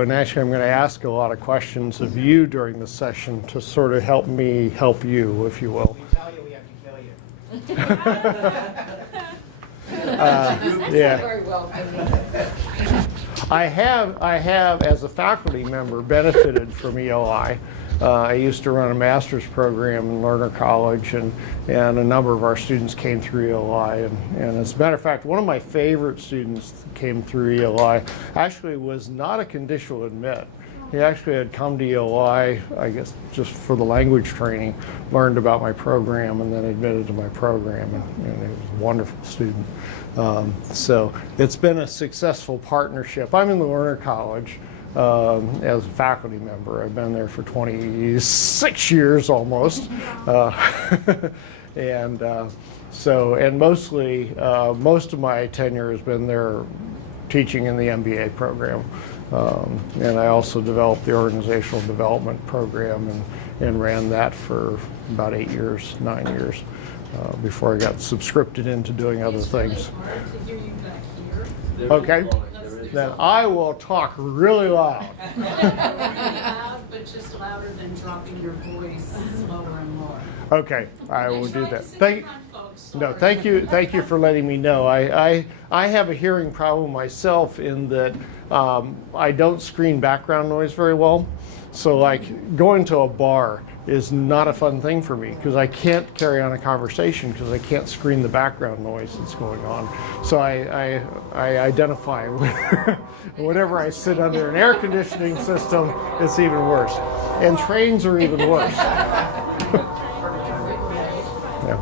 And actually, I'm going to ask a lot of questions of you during the session to sort of help me help you, if you will. We tell you we have to kill you. Yeah. Very well. I have, as a faculty member, benefited from ELI. I used to run a master's program in Lerner College, and a number of our students came through ELI. And as a matter of fact, one of my favorite students that came through ELI actually was not a conditional admit. He actually had come to ELI, I guess, just for the language training, learned about my program, and then admitted to my program, and he was a wonderful student. So it's been a successful partnership. I'm in the Lerner College as a faculty member. I've been there for 26 years almost. And mostly, most of my tenure has been there teaching in the MBA program. And I also developed the organizational development program and ran that for about 9 years, before I got subscripted into doing other things. It's really hard to hear you back here. Okay, then I will talk really loud. Really loud, but just louder than dropping your voice lower and lower. Okay, I will do that. Thank Thank you for letting me know. I have a hearing problem myself in that I don't screen background noise very well. So like going to a bar is not a fun thing for me because I can't carry on a conversation because I can't screen the background noise that's going on. So I identify whenever I sit under an air conditioning system, it's even worse. And trains are even worse. Yeah.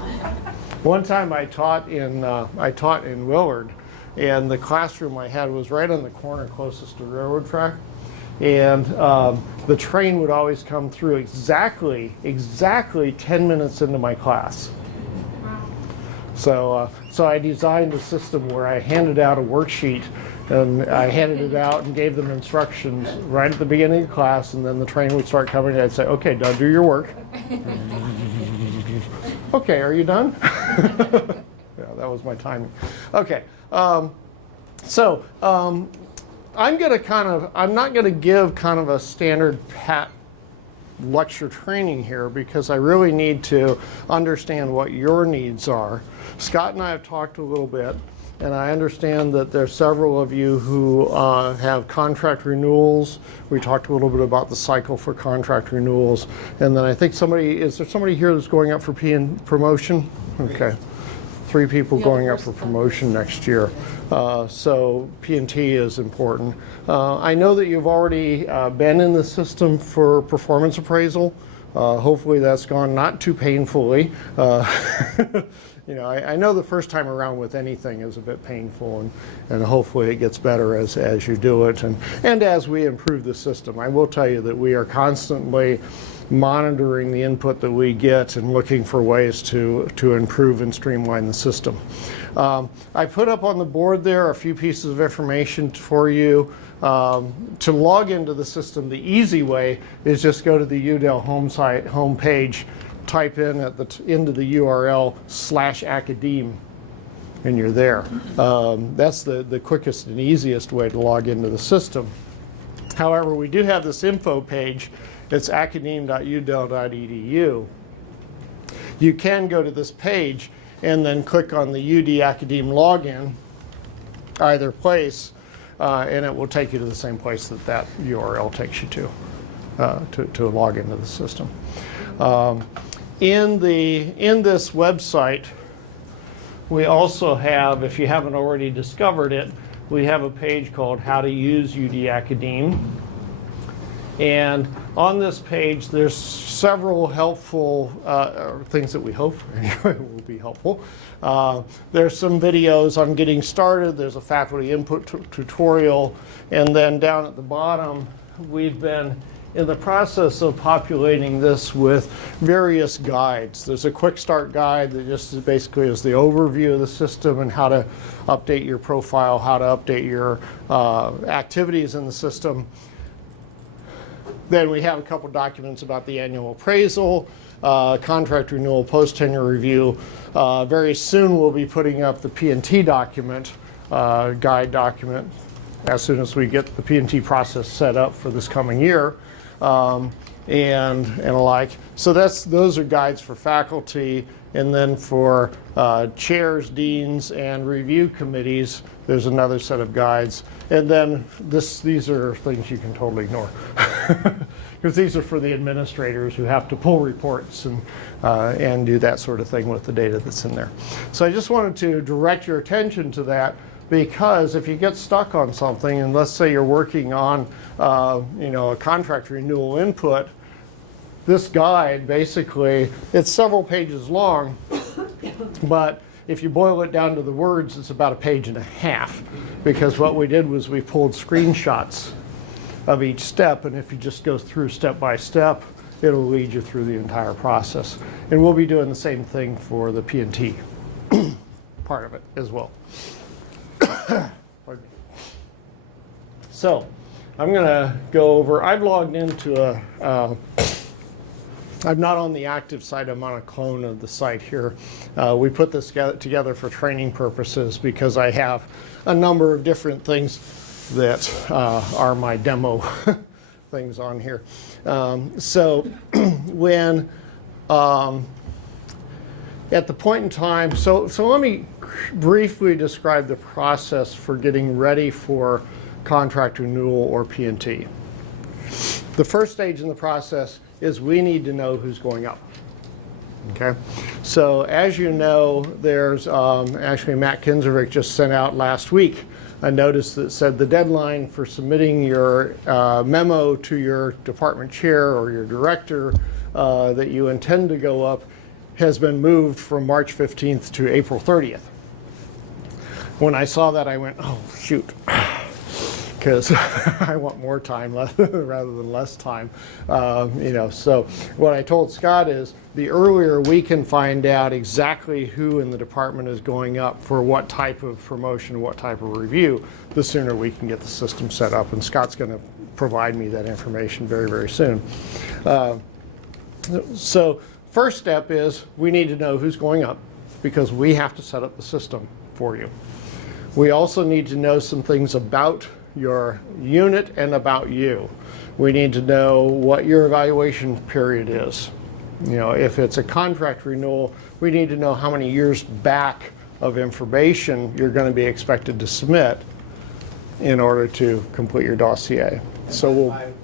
One time I taught in Willard, and the classroom I had was right on the corner closest to railroad track. And the train would always come through exactly 10 minutes into my class. So I designed a system where I handed out a worksheet, and I handed it out and gave them instructions right at the beginning of class, and then the train would start coming, and I'd say, okay, now do your work. Okay, are you done? Yeah, that was my timing. Okay, I'm not going to give kind of a standard pat lecture training here because I really need to understand what your needs are. Scott and I have talked a little bit, and I understand that there's several of you who have contract renewals. We talked a little bit about the cycle for contract renewals, and then I think is there somebody here that's going up for promotion? Okay. 3 people going up for promotion next year. So P&T is important. I know that you've already been in the system for performance appraisal. Hopefully that's gone not too painfully. I know the first time around with anything is a bit painful, and hopefully it gets better as you do it and as we improve the system. I will tell you that we are constantly monitoring the input that we get and looking for ways to improve and streamline the system. I put up on the board there a few pieces of information for you. To log into the system, the easy way is just go to the UDEL home page, type in at the end of the URL /academe, and you're there. That's the quickest and easiest way to log into the system. However, we do have this info page. It's academe.udel.edu. You can go to this page and then click on the UD Academe login, either place, and it will take you to the same place that URL takes you to log into the system. In this website, we also have, if you haven't already discovered it, we have a page called How to Use UD Academe. And on this page, there's several helpful things that we hope anyway will be helpful. There's some videos on getting started. There's a faculty input tutorial. And then down at the bottom, we've been in the process of populating this with various guides. There's a quick start guide that just basically is the overview of the system and how to update your profile, how to update your activities in the system. Then we have a couple documents about the annual appraisal, contract renewal, post-tenure review. Very soon we'll be putting up the P&T document, guide document. as soon as we get the P&T process set up for this coming year, and alike. So those are guides for faculty, and then for chairs, deans, and review committees, there's another set of guides. And then these are things you can totally ignore. Because these are for the administrators who have to pull reports and do that sort of thing with the data that's in there. So I just wanted to direct your attention to that, because if you get stuck on something, and let's say you're working on a contract renewal input, this guide basically, it's several pages long, but if you boil it down to the words, it's about a page and a half, because what we did was we pulled screenshots of each step, and if you just go through step by step, it'll lead you through the entire process. And we'll be doing the same thing for the P&T part of it as well. Pardon me. So I'm going to go over, I've logged into I'm not on the active site, I'm on a clone of the site here. We put this together for training purposes because I have a number of different things that are my demo things on here. So when at the point in time, so let me briefly describe the process for getting ready for contract renewal or P&T. The first stage in the process is we need to know who's going up. Okay, so as you know, there's actually Matt Kinzervik just sent out last week a notice that said the deadline for submitting your memo to your department chair or your director that you intend to go up has been moved from March 15th to April 30th. When I saw that, I went, oh, shoot, because I want more time rather than less time. So what I told Scott is the earlier we can find out exactly who in the department is going up for what type of promotion, what type of review, the sooner we can get the system set up. And Scott's going to provide me that information very, very soon. So first step is we need to know who's going up, because we have to set up the system for you. We also need to know some things about your unit and about you. We need to know what your evaluation period is. If it's a contract renewal, we need to know how many years back of information you're going to be expected to submit in order to complete your dossier. So we'll. When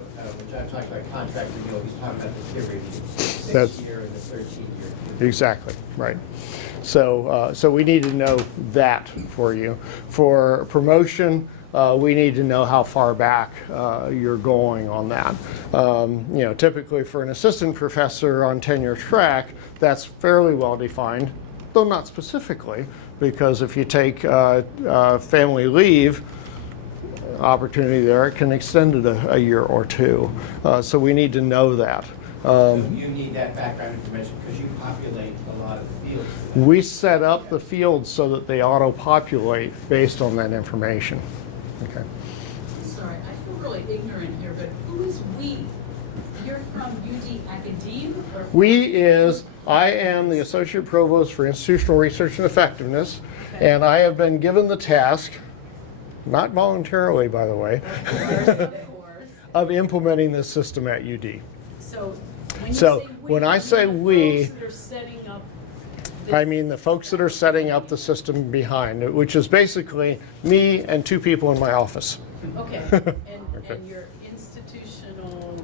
John talks about contract renewal, he's talking about the period, That's 6-year and the 13-year. Exactly, right. So we need to know that for you. For promotion, we need to know how far back you're going on that. Typically for an assistant professor on tenure track, that's fairly well defined, though not specifically, because if you take family leave opportunity there, it can extend it a year or two. So we need to know that. So you need that background information because you populate a lot of the fields. for that. We set up the fields so that they auto-populate based on that information. Okay. Sorry, I feel really ignorant here, but who is we? You're from UD Academe? Or I am the Associate Provost for Institutional Research and Effectiveness, Okay. and I have been given the task, not voluntarily by the way, or- of implementing this system at UD. So when you So, say we, when I say the we, folks that are setting up I mean the folks that are setting up the system behind, which is basically me and 2 people in my office. Okay, and your institutional,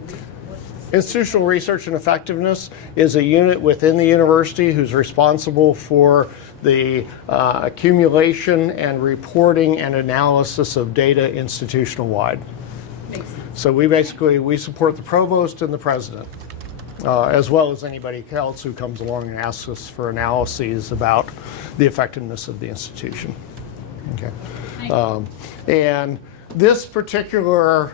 what's the? Institutional Research and Effectiveness is a unit within the university who's responsible for the accumulation and reporting and analysis of data institutional-wide. Makes sense. So we support the provost and the president, as well as anybody else who comes along and asks us for analyses about the effectiveness of the institution. Okay. Thank you. And this particular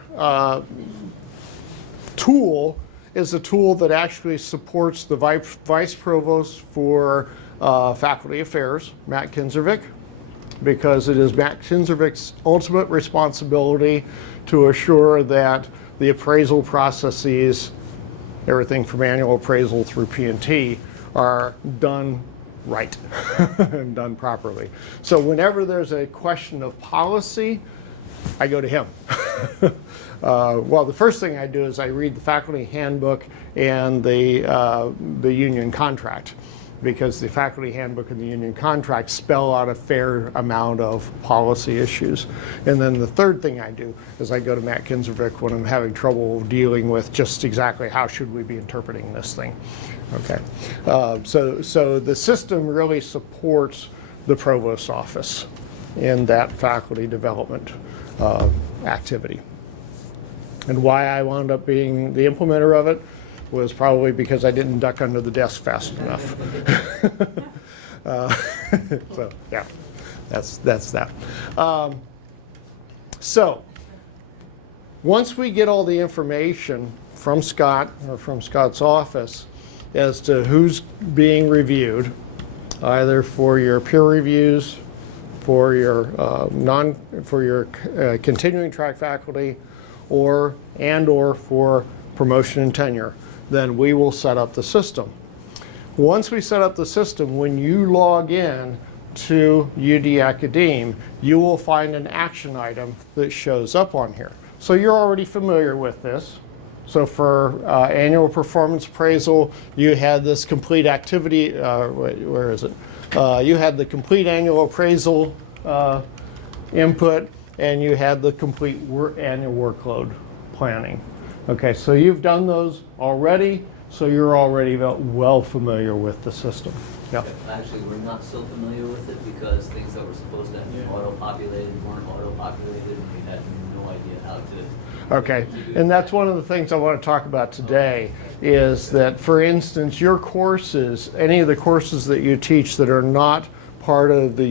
tool is a tool that actually supports the vice provost for faculty affairs, Matt Kinzervik, because it is Matt Kinzervik's ultimate responsibility to assure that the appraisal processes, everything from annual appraisal through P&T, are done right and done properly. So whenever there's a question of policy, I go to him. Well, the first thing I do is I read the faculty handbook and the union contract, because the faculty handbook and the union contract spell out a fair amount of policy issues. And then the third thing I do is I go to Matt Kinservik when I'm having trouble dealing with just exactly how should we be interpreting this thing. Okay, so the system really supports the provost's office in that faculty development activity. And why I wound up being the implementer of it was probably because I didn't duck under the desk fast enough. So yeah, that's that. So once we get all the information from Scott or from Scott's office as to who's being reviewed, either for your peer reviews, for your continuing track faculty, or for promotion and tenure, then we will set up the system. Once we set up the system, when you log in to UD Academe, you will find an action item that shows up on here. So you're already familiar with this. So for annual performance appraisal, you had this complete activity, where is it? You had the complete annual appraisal input, and you had the complete annual workload planning. Okay, so you've done those already, so you're already well familiar with the system. Yeah. Actually, we're not so familiar with it because things that were supposed to be auto-populated weren't auto-populated, and we had no idea how to. Okay, and that's one of the things I want to talk about today is that, for instance, your courses, any of the courses that you teach that are not part of the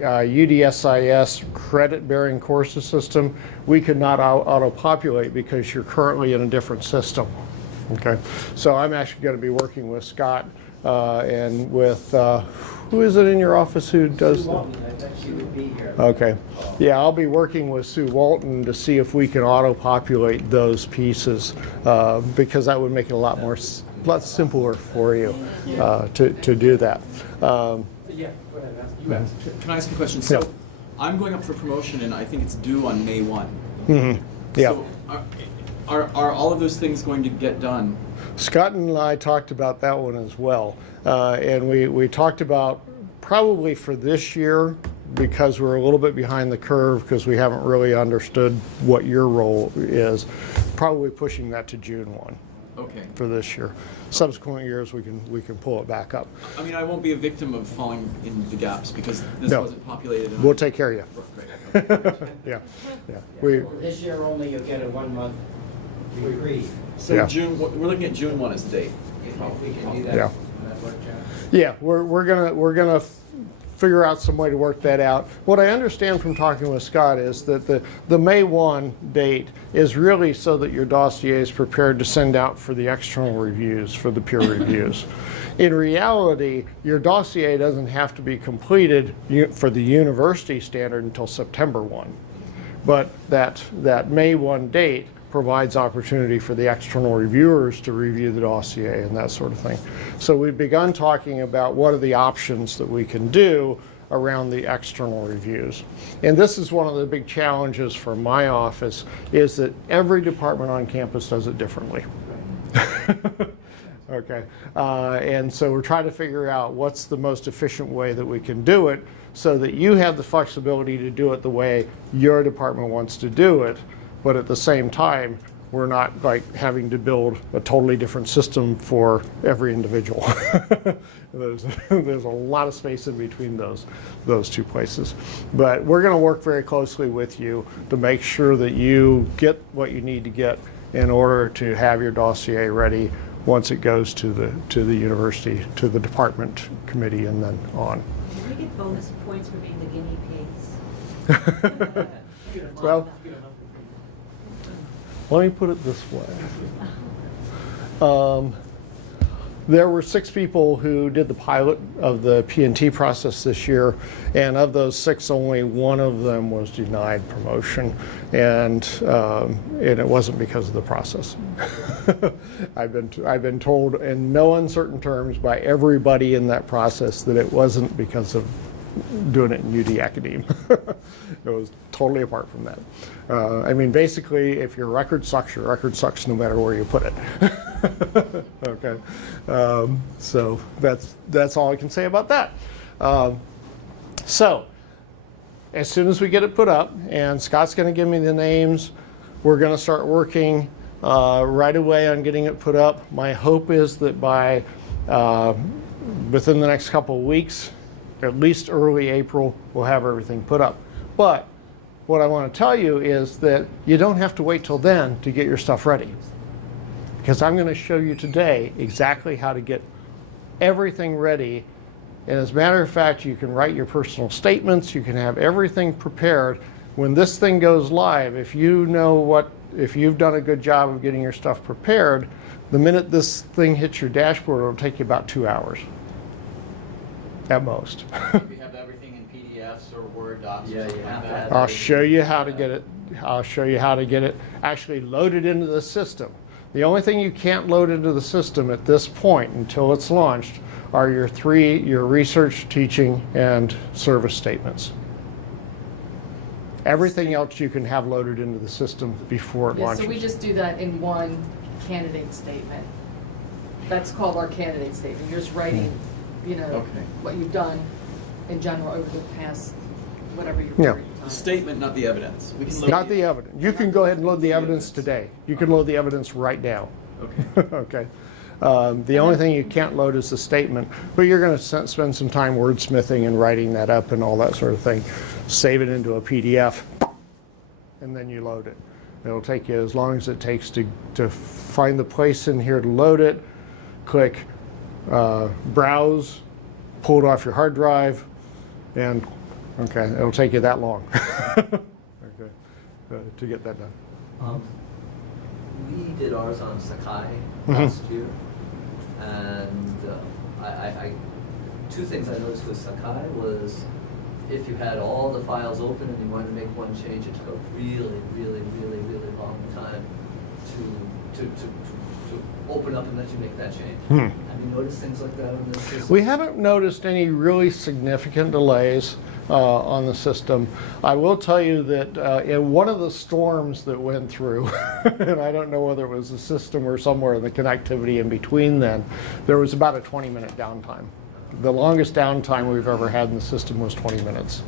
UDSIS credit-bearing courses system, we could not auto-populate because you're currently in a different system. Okay, so I'm actually going to be working with Scott and with, who is it in your office who does that? I bet she would be here. Okay, yeah, I'll be working with Sue Walton to see if we can auto-populate those pieces, because that would make it a lot simpler for you to do that. Yeah, go ahead, You asked. Can I ask a question? Yeah. So I'm going up for promotion and I think it's due on May 1. Mm-hmm. Yeah. So are all of those things going to get done? Scott and I talked about that one as well. And we talked about probably for this year, because we're a little bit behind the curve because we haven't really understood what your role is, probably pushing that to June 1 Okay. for this year. Subsequent years, we can pull it back up. I mean, I won't be a victim of falling in the gaps because this No. wasn't populated. We'll take care of you. Great. Yeah, yeah. We, This year only, you'll get a 1 month reprieve. So Yeah. June, we're looking at June 1 as the date. If we can do that, Yeah. will that work, John? yeah, we're gonna figure out some way to work that out. What I understand from talking with Scott is that the May 1 date is really so that your dossier is prepared to send out for the external reviews, for the peer reviews. In reality, your dossier doesn't have to be completed for the university standard until September 1. But that May 1 date provides opportunity for the external reviewers to review the dossier and that sort of thing. So we've begun talking about what are the options that we can do around the external reviews. And this is one of the big challenges for my office, is that every department on campus does it differently. Okay, and so we're trying to figure out what's the most efficient way that we can do it so that you have the flexibility to do it the way your department wants to do it, but at the same time, we're not like having to build a totally different system for every individual. There's a lot of space in between those two places. But we're going to work very closely with you to make sure that you get what you need to get in order to have your dossier ready once it goes to the university, to the department committee, and then on. Do we get bonus points for being the guinea pigs? Well, let me put it this way. There were 6 people who did the pilot of the P&T process this year, and of those 6, only 1 of them was denied promotion, and it wasn't because of the process. I've been told in no uncertain terms by everybody in that process that it wasn't because of doing it in UD Academe. It was totally apart from that. I mean, basically, if your record sucks no matter where you put it. Okay, so that's all I can say about that. So, as soon as we get it put up, and Scott's going to give me the names, we're going to start working right away on getting it put up. My hope is that by within the next couple of weeks, at least early April, we'll have everything put up. But what I want to tell you is that you don't have to wait till then to get your stuff ready. Because I'm going to show you today exactly how to get everything ready. And as a matter of fact, you can write your personal statements, you can have everything prepared. When this thing goes live, if you've done a good job of getting your stuff prepared, the minute this thing hits your dashboard, it'll take you about 2 hours. At most. We have everything in PDFs or Word docs or Yeah, something you like have to that. have I'll show you how to get it. I'll show you how to get it actually loaded into the system. The only thing you can't load into the system at this point until it's launched are your research, teaching, and service statements. Everything else you can have loaded into the system before it Yeah, launches. so we just do that in one candidate statement. That's called our candidate statement. You're just writing, Okay. what you've done in general over the past, whatever your Yeah. period of time. The statement, not the evidence. We can load Not the evidence. You can go ahead and load the evidence today. You can load the evidence right now. Okay. Okay. The only thing you can't load is the statement, but you're going to spend some time wordsmithing and writing that up and all that sort of thing. Save it into a PDF, and then you load it. It'll take you as long as it takes to find the place in here to load it. Click browse, pull it off your hard drive, and okay, it'll take you that long okay, to get that done. We did ours on Sakai Mhm. last year, and I two things I noticed with Sakai was if you had all the files open and you wanted to make one change, it took a really, really, really, really long time to open up and let you make that change. Have you noticed things like that on this system? We haven't noticed any really significant delays on the system. I will tell you that in one of the storms that went through, and I don't know whether it was the system or somewhere in the connectivity in between then, there was about a 20-minute downtime. The longest downtime we've ever had in the system was 20 minutes.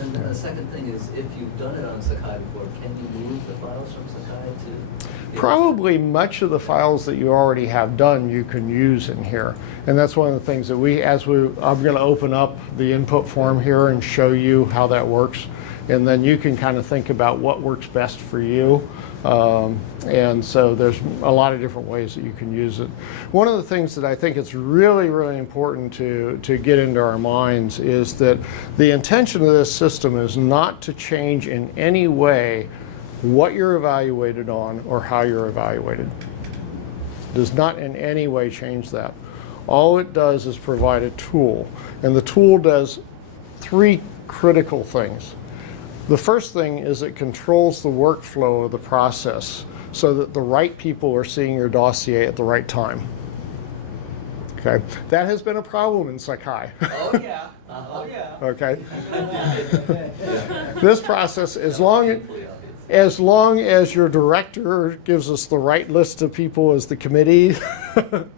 And then the second thing is, if you've done it on Sakai before, can you move the files from Sakai to? Probably much of the files that you already have done you can use in here. And that's one of the things that I'm going to open up the input form here and show you how that works. And then you can kind of think about what works best for you. And so there's a lot of different ways that you can use it. One of the things that I think it's really, really important to get into our minds is that the intention of this system is not to change in any way what you're evaluated on or how you're evaluated. It does not in any way change that. All it does is provide a tool, and the tool does three critical things. The first thing is it controls the workflow of the process so that the right people are seeing your dossier at the right time. Okay, that has been a problem in Sakai. Oh, yeah. Oh, yeah. Okay, this process, as long as your director gives us the right list of people as the committee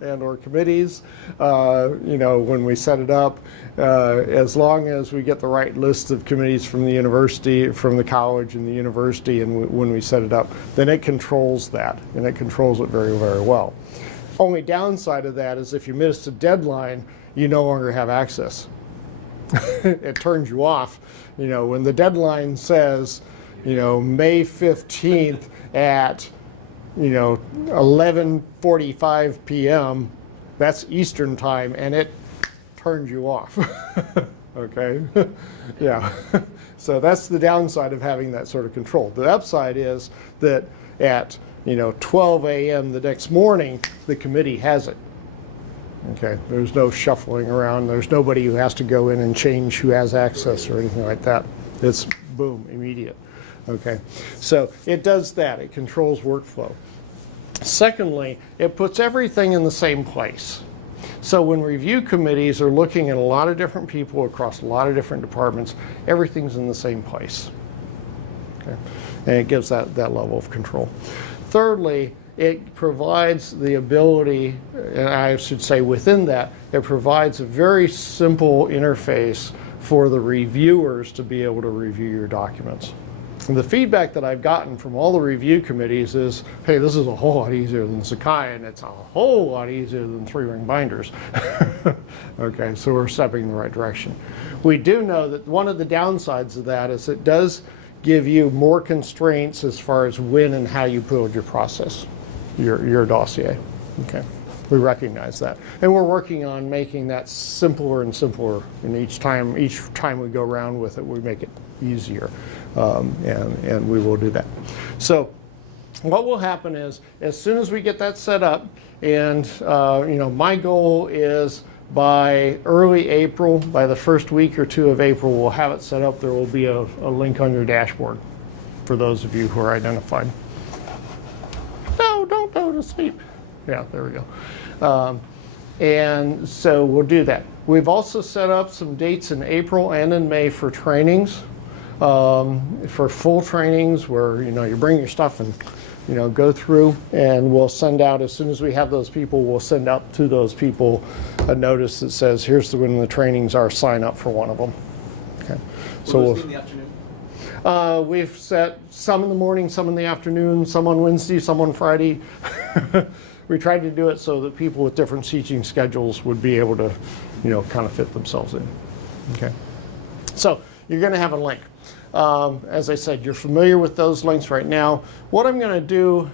and or committees, when we set it up, as long as we get the right list of committees from the university, from the college and the university, and when we set it up, then it controls that, and it controls it very, very well. Only downside of that is if you miss a deadline, you no longer have access. It turns you off. When the deadline says, May 15th at, 11:45 p.m., that's Eastern time, and it turns you off. Okay? Yeah. So that's the downside of having that sort of control. The upside is that at 12 a.m. the next morning, the committee has it. Okay, there's no shuffling around. There's nobody who has to go in and change who has access or anything like that. It's boom, immediate. Okay, so it does that. It controls workflow. Secondly, it puts everything in the same place. So when review committees are looking at a lot of different people across a lot of different departments, everything's in the same place. Okay? And it gives that level of control. Thirdly, it provides the ability, and I should say within that, it provides a very simple interface for the reviewers to be able to review your documents. And the feedback that I've gotten from all the review committees is, hey, this is a whole lot easier than Sakai, and it's a whole lot easier than 3-ring binders. Okay, so we're stepping in the right direction. We do know that one of the downsides of that is it does give you more constraints as far as when and how you build your process, your dossier. Okay, we recognize that, and we're working on making that simpler and simpler. And each time we go around with it, we make it easier, and we will do that. So, what will happen is, as soon as we get that set up, and my goal is by early April, by the first week or two of April, we'll have it set up. There will be a link on your dashboard for those of you who are identified. No, don't go to sleep. Yeah, there we go. And so we'll do that. We've also set up some dates in April and in May for trainings, for full trainings where you bring your stuff and go through, and we'll send out, as soon as we have those people, we'll send out to those people a notice that says, here's when the trainings are, sign up for one of them. Okay. So Will those be in the afternoon? we've set some in the morning, some in the afternoon, some on Wednesday, some on Friday. We tried to do it so that people with different teaching schedules would be able to, kind of fit themselves in. Okay. So you're going to have a link. As I said, you're familiar with those links right now. What I'm going to do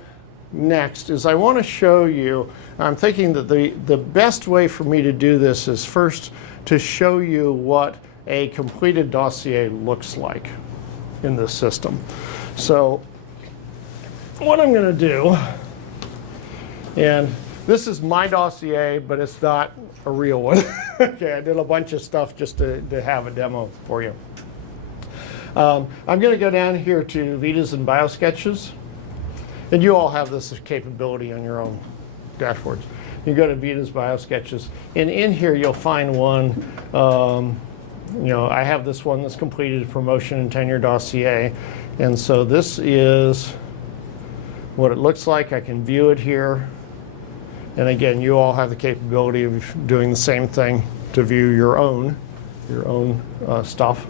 next is I want to show you, I'm thinking that the best way for me to do this is first to show you what a completed dossier looks like in this system. So what I'm going to do, and this is my dossier, but it's not a real one. Okay, I did a bunch of stuff just to have a demo for you. I'm going to go down here to Vidas and BioSketches, and you all have this capability on your own dashboards. You go to Vidas BioSketches, and in here you'll find one. I have this one that's completed promotion and tenure dossier, and so this is what it looks like. I can view it here, and again, you all have the capability of doing the same thing to view your own stuff.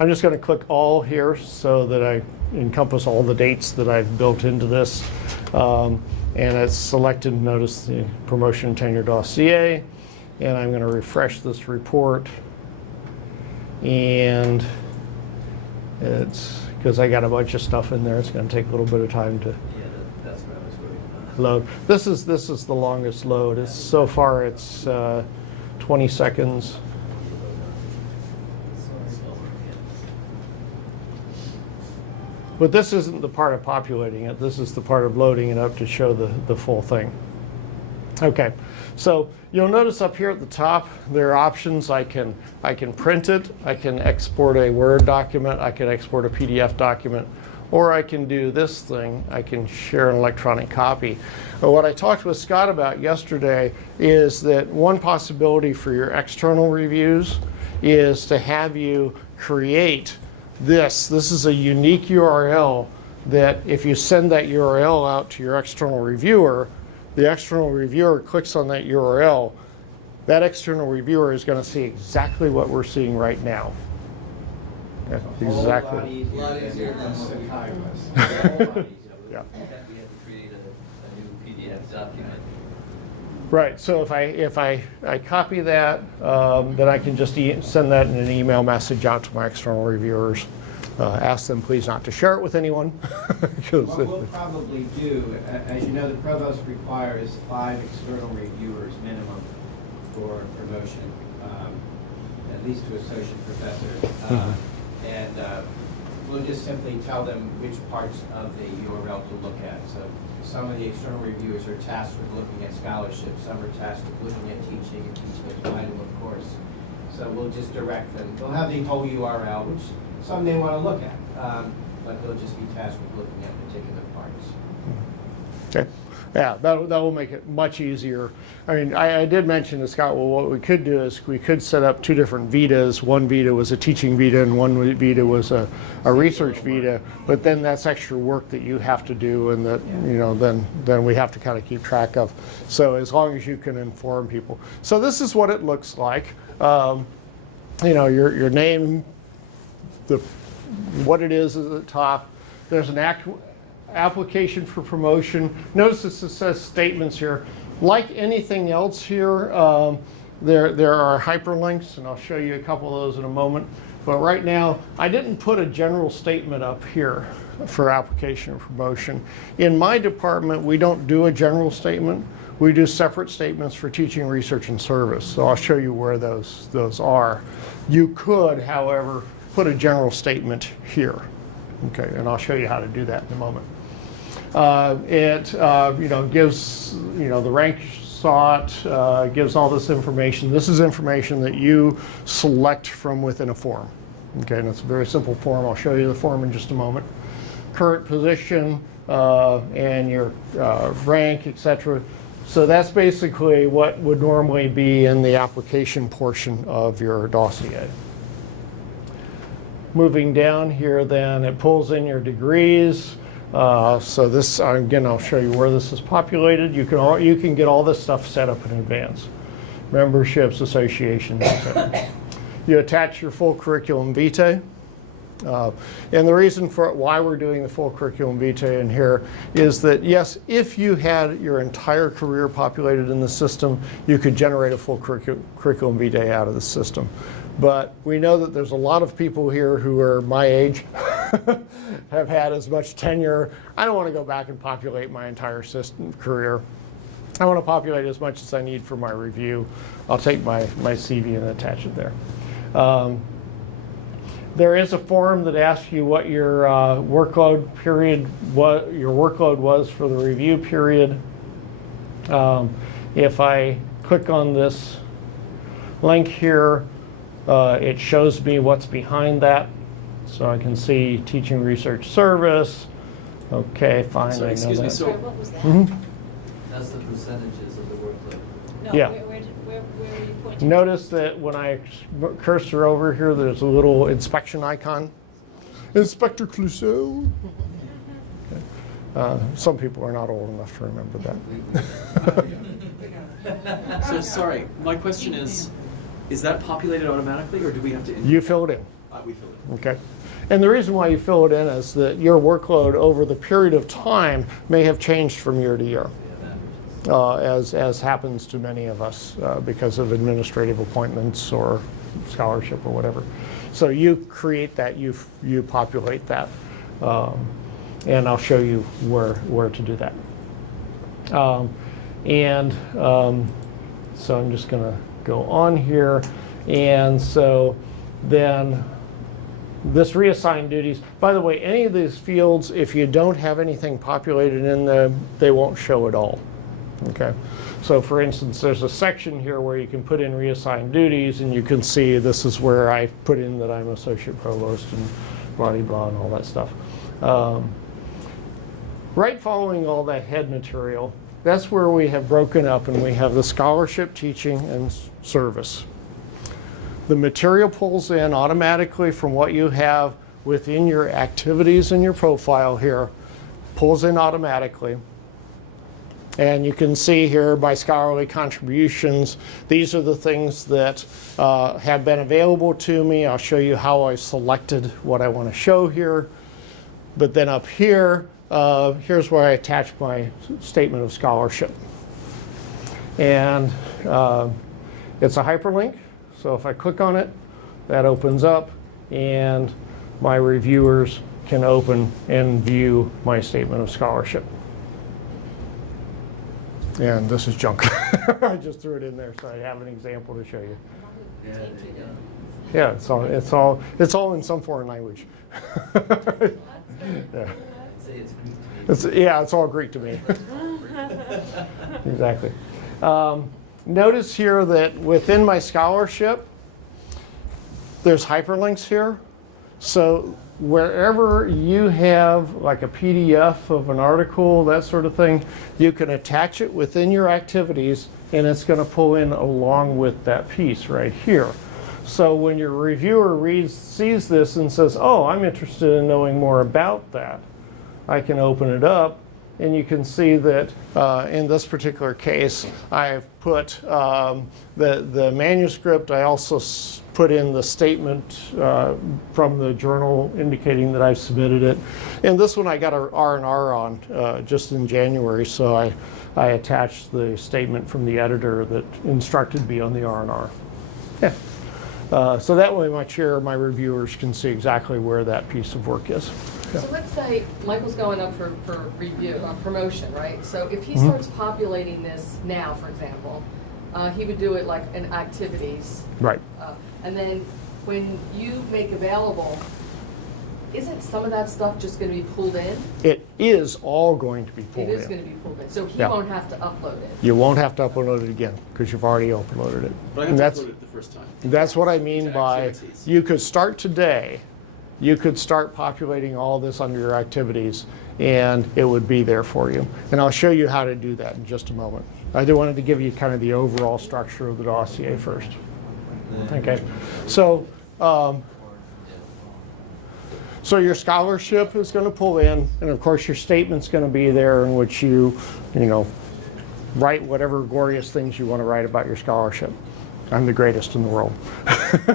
I'm just going to click all here so that I encompass all the dates that I've built into this. And it's selected, notice the promotion and tenure dossier. And I'm going to refresh this report. And it's, because I got a bunch of stuff in there, it's going to take a little bit of time to That's what I was worried about. load. This is the longest load. So far it's 20 seconds. But this isn't the part of populating it. This is the part of loading it up to show the full thing. Okay, so you'll notice up here at the top there are options. I can print it, I can export a Word document, I can export a PDF document, or I can do this thing. I can share an electronic copy. But what I talked with Scott about yesterday is that one possibility for your external reviews is to have you create this. This is a unique URL that if you send that URL out to your external reviewer, the external reviewer clicks on that URL, that external reviewer is going to see exactly what we're seeing right now. Yeah, exactly. A lot easier than Sakai was. A whole lot easier. Yeah. We had to create a new PDF document. Right. So if I copy that, then I can just send that in an email message out to my external reviewers. Ask them please not to share it with anyone. What we'll probably do, as you know, the provost requires 5 external reviewers minimum for promotion, at least to associate professor. And we'll just simply tell them which parts of the URL to look at. So some of the external reviewers are tasked with looking at scholarship, some are tasked with looking at teaching and teaching as vital, of course. So we'll just direct them. They'll have the whole URL, which some they want to look at, but they'll just be tasked with looking at particular parts. Okay. Yeah, that will make it much easier. I mean, I did mention to Scott, well, what we could do is we could set up two different Vitas. One Vita was a teaching Vita and one Vita was a research Vita, but then that's extra work that you have to do and that, you know, then we have to kind of keep track of. So as long as you can inform people. So this is what it looks like. You know, your name, what it is at the top. There's an application for promotion. Notice this says statements here. Like anything else here, there are hyperlinks, and I'll show you a couple of those in a moment. But right now, I didn't put a general statement up here for application or promotion. In my department, we don't do a general statement. We do separate statements for teaching, research, and service. So I'll show you where those are. You could, however, put a general statement here. Okay, and I'll show you how to do that in a moment. It you know, gives, you know, the rank sought, gives all this information. This is information that you select from within a form. Okay, and it's a very simple form. I'll show you the form in just a moment. Current position and your rank, etc. So that's basically what would normally be in the application portion of your dossier. Moving down here, then it pulls in your degrees. So this, again, I'll show you where this is populated. You can get all this stuff set up in advance. Memberships, associations, etc. You attach your full curriculum vitae. And the reason for why we're doing the full curriculum vitae in here is that, yes, if you had your entire career populated in the system, you could generate a full curriculum vitae out of the system. But we know that there's a lot of people here who are my age, have had as much tenure. I don't want to go back and populate my entire career. I want to populate as much as I need for my review. I'll take my CV and attach it there. There is a form that asks you what your workload was for the review period. If I click on this link here, it shows me what's behind that. So I can see teaching, research, service. Okay, fine, So, I know excuse me, that. so- Sorry, what was that? That's the percentages of the workload. No, Yeah. where are you pointing? Notice that when I cursor over here, there's a little inspection icon. Inspector Clouseau. Okay. Some people are not old enough to remember that. So sorry, my question is that populated automatically or do we have to? You fill it in. We fill it. Okay. And the reason why you fill it in is that your workload over the period of time may have changed from year to year, as happens to many of us because of administrative appointments or scholarship or whatever. So you create that, you populate that, and I'll show you where to do that. So I'm just going to go on here, and so then this reassign duties. By the way, any of these fields, if you don't have anything populated in them, they won't show at all. Okay. So for instance, there's a section here where you can put in reassign duties, and you can see this is where I put in that I'm associate provost and blah, blah, and all that stuff. Right following all that head material, that's where we have broken up and we have the scholarship, teaching, and service. The material pulls in automatically from what you have within your activities in your profile here, pulls in automatically. And you can see here by scholarly contributions, these are the things that have been available to me. I'll show you how I selected what I want to show here. But then up here, here's where I attach my statement of scholarship. And it's a hyperlink. So if I click on it, that opens up, and my reviewers can open and view my statement of scholarship. And this is junk. I just threw it in there so I have an example to show you. Yeah, it's all in some foreign language. Yeah. Say it's Greek to me. It's all Greek to me. Exactly. Notice here that within my scholarship, there's hyperlinks here. So wherever you have like a PDF of an article, that sort of thing, you can attach it within your activities and it's going to pull in along with that piece right here. So when your reviewer sees this and says, oh, I'm interested in knowing more about that, I can open it up and you can see that in this particular case, I've put the manuscript. I also put in the statement from the journal indicating that I've submitted it. And this one I got an R&R on just in January, so I attached the statement from the editor that instructed me on the R&R. Yeah. So that way my chair, my reviewers can see exactly where that piece of work is. So let's say Michael's going up for review, promotion, right? So if he starts populating this now, for example, he would do it like in activities. Right. And then when you make available, isn't some of that stuff just going to be pulled in? It is all going to be pulled in. It is going to be pulled in. So he Yeah. won't have to upload it. You won't have to upload it again because you've already uploaded it. But I And have to upload it the first time. That's what I mean To by, activities. you could start today, you could start populating all this under your activities, and it would be there for you. And I'll show you how to do that in just a moment. I do wanted to give you kind of the overall structure of the dossier first. Okay, so so your scholarship is going to pull in, and of course your statement's going to be there in which you know, write whatever glorious things you want to write about your scholarship. I'm the greatest in the world,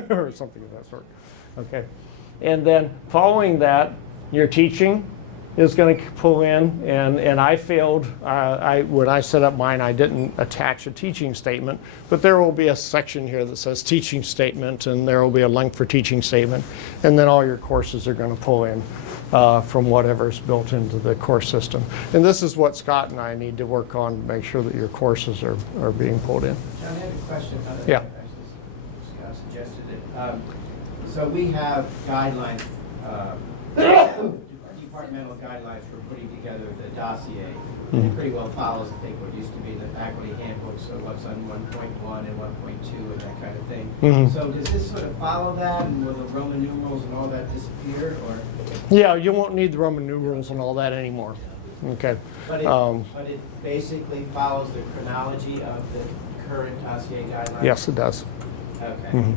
or something of that sort. Okay, and then following that, your teaching is going to pull in, and I failed. When I set up mine, I didn't attach a teaching statement, but there will be a section here that says teaching statement, and there will be a link for teaching statement, and then all your courses are going to pull in from whatever's built into the course system. And this is what Scott and I need to work on to make sure that your courses are being pulled in. John, I have a question. Yeah. Scott suggested it. So we have guidelines, departmental guidelines for putting together the dossier. And it pretty well follows, I think, what used to be the faculty handbook, so what's on 1.1 and 1.2 and that kind of thing. So does this sort of follow that, and will the Roman numerals and all that disappear, or? Yeah, you won't need the Roman numerals and all that anymore. Okay. But it basically follows the chronology of the current dossier guidelines? Yes, it does. Okay.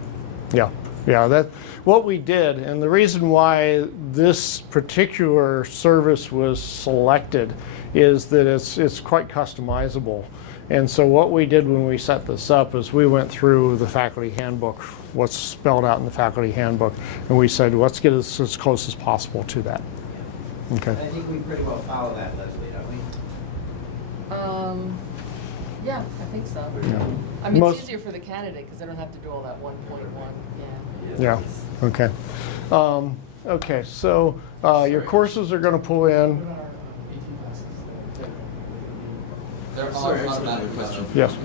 Yeah, that what we did, and the reason why this particular service was selected is that it's quite customizable. And so what we did when we set this up is we went through the faculty handbook, what's spelled out in the faculty handbook, and we said, let's get us as close as possible to that. Okay. I think we pretty well follow that, Leslie, don't we? Yeah, I think so. Yeah. I mean, Most- it's easier for the candidate because they don't have to do all that 1.1. Yeah, okay. Okay, so your courses are going to pull in. They're Sorry, automatic question. Yes.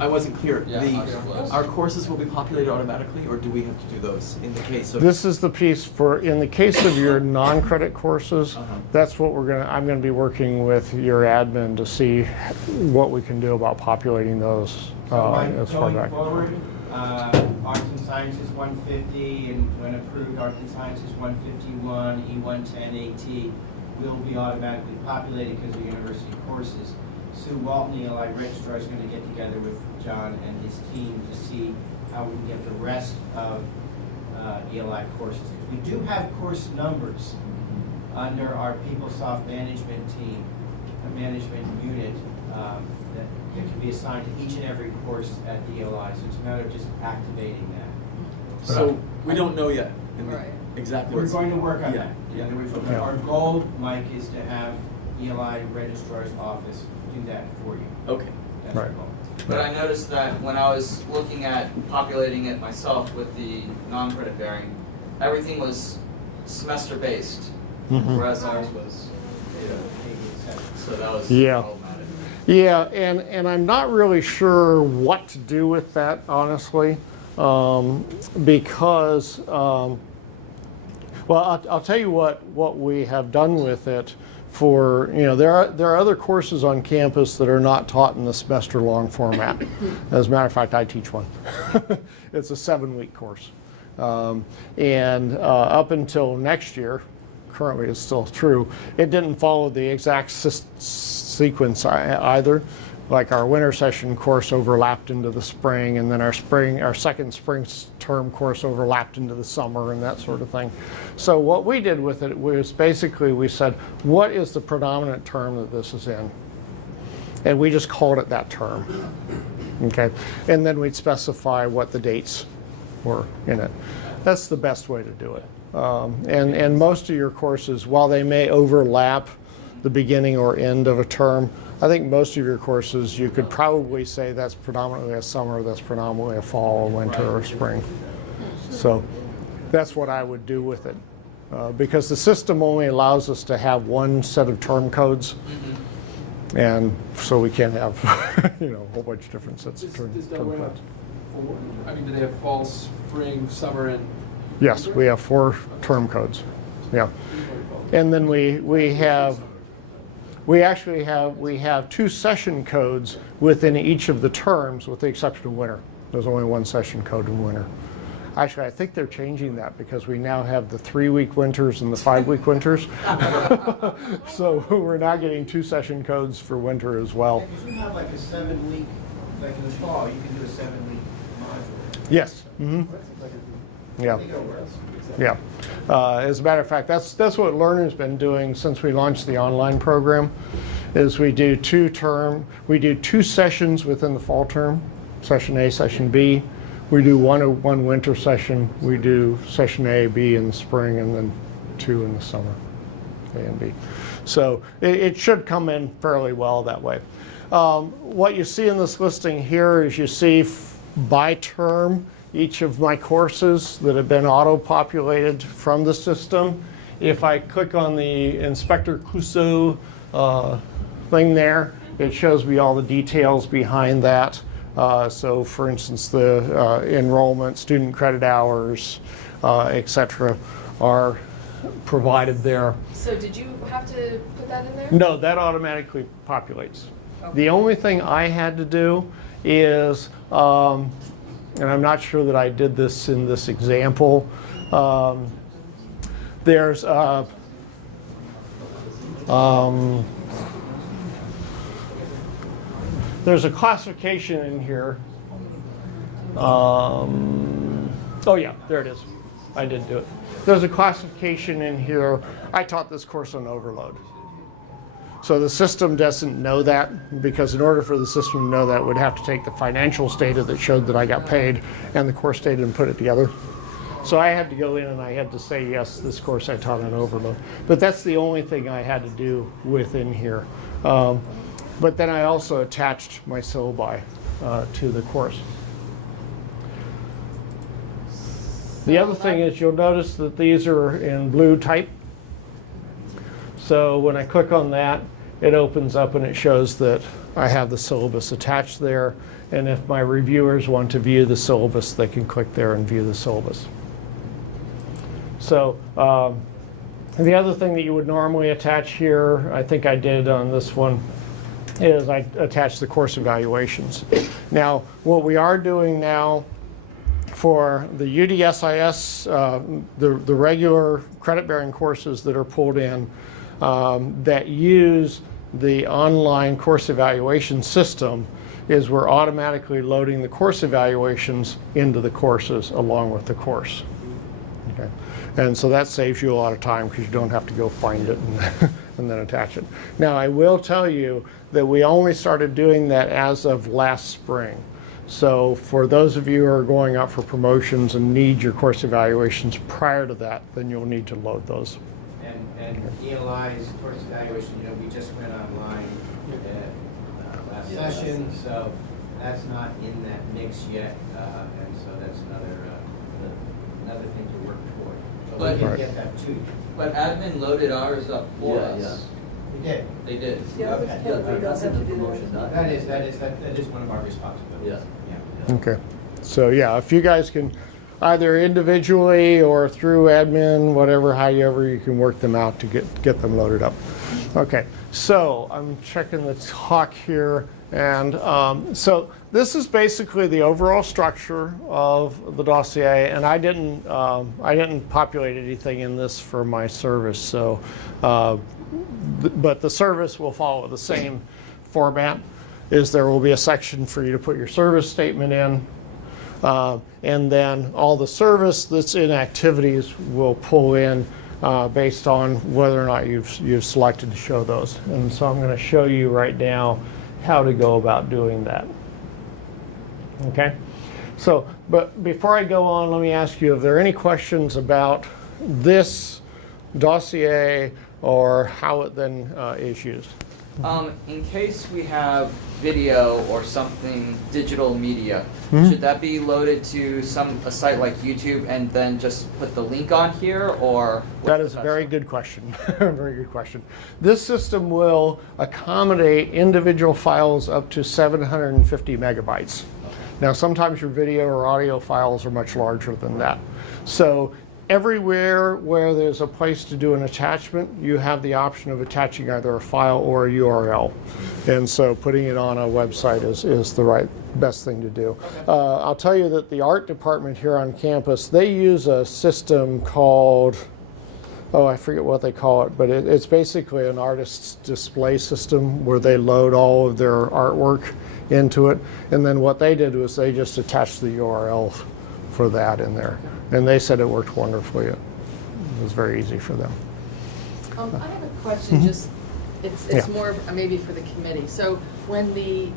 I wasn't clear. Yeah, The, I'll just close. our courses will be populated automatically, or do we have to do those in the case of? This is the piece for, in the case of your non-credit courses, that's what I'm going to be working with your admin to see what we can do about populating those So as far going back. forward, arts and sciences 150, and when approved, arts and sciences 151, E110, AT will be automatically populated because of university courses. Sue Walton, the ELI registrar, is going to get together with John and his team to see how we can get the rest of ELI courses. Because we do have course numbers under our PeopleSoft management team, a management unit that can be assigned to each and every course at the ELI. So it's a matter of just activating that. So we don't know yet Right. exactly. We're what's- going to work on Yeah, that. yeah. Yeah. Our goal, Mike, is to have ELI registrar's office do that for you. Okay. That's our Right. goal. But I noticed that when I was looking at populating it myself with the non-credit bearing, everything was semester-based, whereas ours was, so that was Yeah. problematic. Yeah, and I'm not really sure what to do with that, honestly, because, well, I'll tell you what we have done with it. For, there are other courses on campus that are not taught in the semester-long format. As a matter of fact, I teach one. It's a 7-week course. And up until next year, currently it's still true, it didn't follow the exact sequence either. Like our winter session course overlapped into the spring, and then our second spring term course overlapped into the summer and that sort of thing. So what we did with it was basically we said, what is the predominant term that this is in? And we just called it that term. Okay, and then we'd specify what the dates were in it. That's the best way to do it. And most of your courses, while they may overlap the beginning or end of a term, I think most of your courses you could probably say that's predominantly a summer, that's predominantly a fall, winter, or spring. So that's what I would do with it. Because the system only allows us to have one set of term codes. And so we can't have, a whole bunch of different sets of term Does Delaware have codes. 4? I mean, do they have fall, spring, summer, and? Yes, we have 4 term codes. Yeah. And then we have 2 session codes within each of the terms, with the exception of winter. There's only 1 session code in winter. Actually, I think they're changing that because we now have the 3-week winters and the 5-week winters. So we're now getting 2 session codes for winter as well. Because you have like a 7-week, like in the fall, you can do a 7-week module. Yes. Mm-hmm. Yeah. I think it works. Yeah. As a matter of fact, that's what Learner's been doing since we launched the online program. Is we do 2 sessions within the fall term, session A, session B. We do one winter session. We do session A, B in the spring, and then 2 in the summer, A and B. So it should come in fairly well that way. What you see in this listing here is you see by term each of my courses that have been auto-populated from the system. If I click on the Inspector Clouseau thing there, it shows me all the details behind that. So for instance, the enrollment, student credit hours, etc. are provided there. So did you have to put that in there? No, that automatically populates. Okay. The only thing I had to do is, and I'm not sure that I did this in this example, there's a classification in here. Oh yeah, there it is. I did do it. There's a classification in here. I taught this course on overload. So the system doesn't know that, because in order for the system to know that, it would have to take the financials data that showed that I got paid and the course data and put it together. So I had to go in and I had to say, yes, this course I taught on overload. But that's the only thing I had to do within here. But then I also attached my syllabi to the course. The other thing is you'll notice that these are in blue type. So when I click on that, it opens up and it shows that I have the syllabus attached there. And if my reviewers want to view the syllabus, they can click there and view the syllabus. So the other thing that you would normally attach here, I think I did on this one, is I attached the course evaluations. Now, what we are doing now for the UDSIS, the regular credit-bearing courses that are pulled in that use the online course evaluation system, is we're automatically loading the course evaluations into the courses along with the course. Okay. And so that saves you a lot of time because you don't have to go find it and then attach it. Now, I will tell you that we only started doing that as of last spring. So for those of you who are going out for promotions and need your course evaluations prior to that, then you'll need to load those. And ELI's course evaluation, we just went online last session, so that's not in that mix yet, and so that's another thing to work toward. But we can get that to you. But admin loaded ours up for us. We did. They did. Yeah, Okay. That's in the promotion document. That is one of our responsibilities. Yeah. Okay. So yeah, if you guys can either individually or through admin, however you can work them out to get them loaded up. Okay. So I'm checking the talk here, and so this is basically the overall structure of the dossier, and I didn't populate anything in this for my service, so but the service will follow the same format. Is there will be a section for you to put your service statement in, and then all the service that's in activities will pull in based on whether or not you've selected to show those. And so I'm going to show you right now how to go about doing that. Okay? So, but before I go on, let me ask you, if there are any questions about this dossier or how it then is used. In case we have video or something, digital media, should that be loaded to a site like YouTube and then just put the link on here, or? That is a very good question. Very good question. This system will accommodate individual files up to 750 megabytes. Now, sometimes your video or audio files are much larger than that. So everywhere where there's a place to do an attachment, you have the option of attaching either a file or a URL. And so putting it on a website is the best thing to do. I'll tell you that the art department here on campus, they use a system called, oh, I forget what they call it, but it's basically an artist's display system where they load all of their artwork into it. And then what they did was they just attached the URL for that in there. And they said it worked wonderfully. It was very easy for them. I have a question, just, it's Yeah. more of maybe for the committee. So when you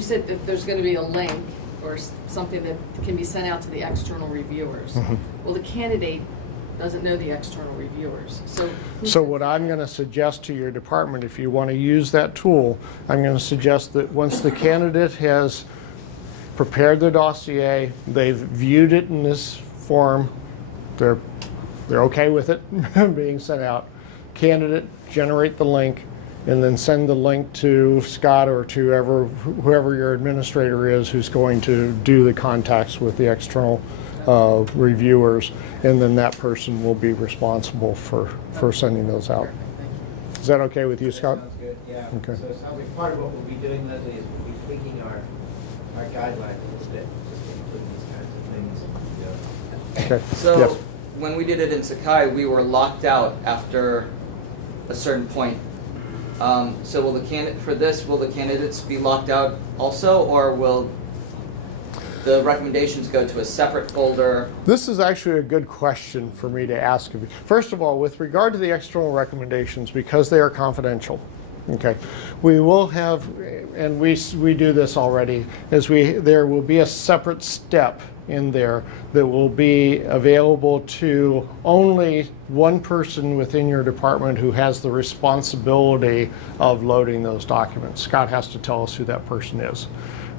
said that there's going to be a link or something that can be sent out to the external reviewers. Well, the candidate doesn't know the external reviewers. So what I'm going to suggest to your department, if you want to use that tool, I'm going to suggest that once the candidate has prepared their dossier, they've viewed it in this form, they're okay with it being sent out. Candidate, generate the link, and then send the link to Scott or to whoever your administrator is who's going to do the contacts with the external reviewers, and then that person will be responsible for sending those out. Is that okay with you, Scott? Sounds good, yeah. Okay. So it sounds like part of what we'll be doing, Leslie, is we'll be tweaking our guidelines a little bit, just to include these kinds of things. Okay. So Yes. when we did it in Sakai, we were locked out after a certain point. So will the candidates be locked out also, or will the recommendations go to a separate folder? This is actually a good question for me to ask of you. First of all, with regard to the external recommendations, because they are confidential, okay, we will have, and we do this already, there will be a separate step in there that will be available to only one person within your department who has the responsibility of loading those documents. Scott has to tell us who that person is.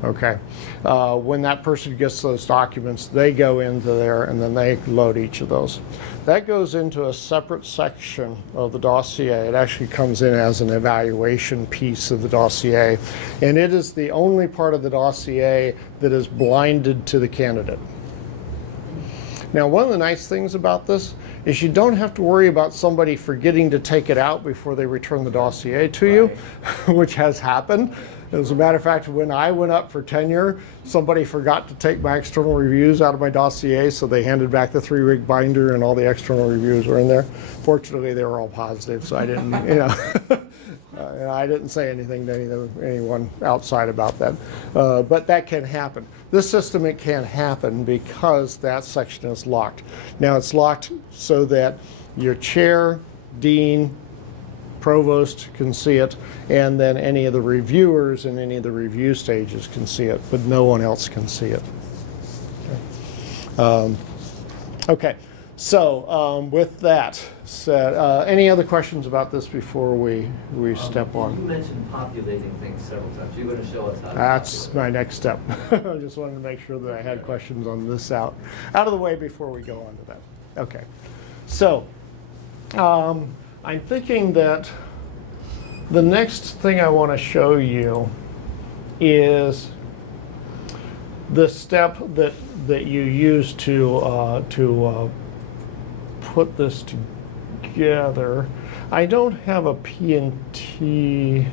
Okay. When that person gets those documents, they go into there and then they load each of those. That goes into a separate section of the dossier. It actually comes in as an evaluation piece of the dossier, and it is the only part of the dossier that is blinded to the candidate. Now, one of the nice things about this is you don't have to worry about somebody forgetting to take it out before they return the dossier to you, which has happened. As a matter of fact, when I went up for tenure, somebody forgot to take my external reviews out of my dossier, so they handed back the 3-week binder and all the external reviews were in there. Fortunately, they were all positive, so I didn't, I didn't say anything to anyone outside about that. But that can happen. This system, it can't happen because that section is locked. Now, it's locked so that your chair, dean, provost can see it, and then any of the reviewers in any of the review stages can see it, but no one else can see it. Okay, so with that said, any other questions about this before we step You on? mentioned populating things several times. You're going to show us how to That's populate. my next step. I just wanted to make sure that I had questions on this out of the way before we go on to that. Okay, so I'm thinking that the next thing I want to show you is the step that you use to put this together. I don't have a P&T.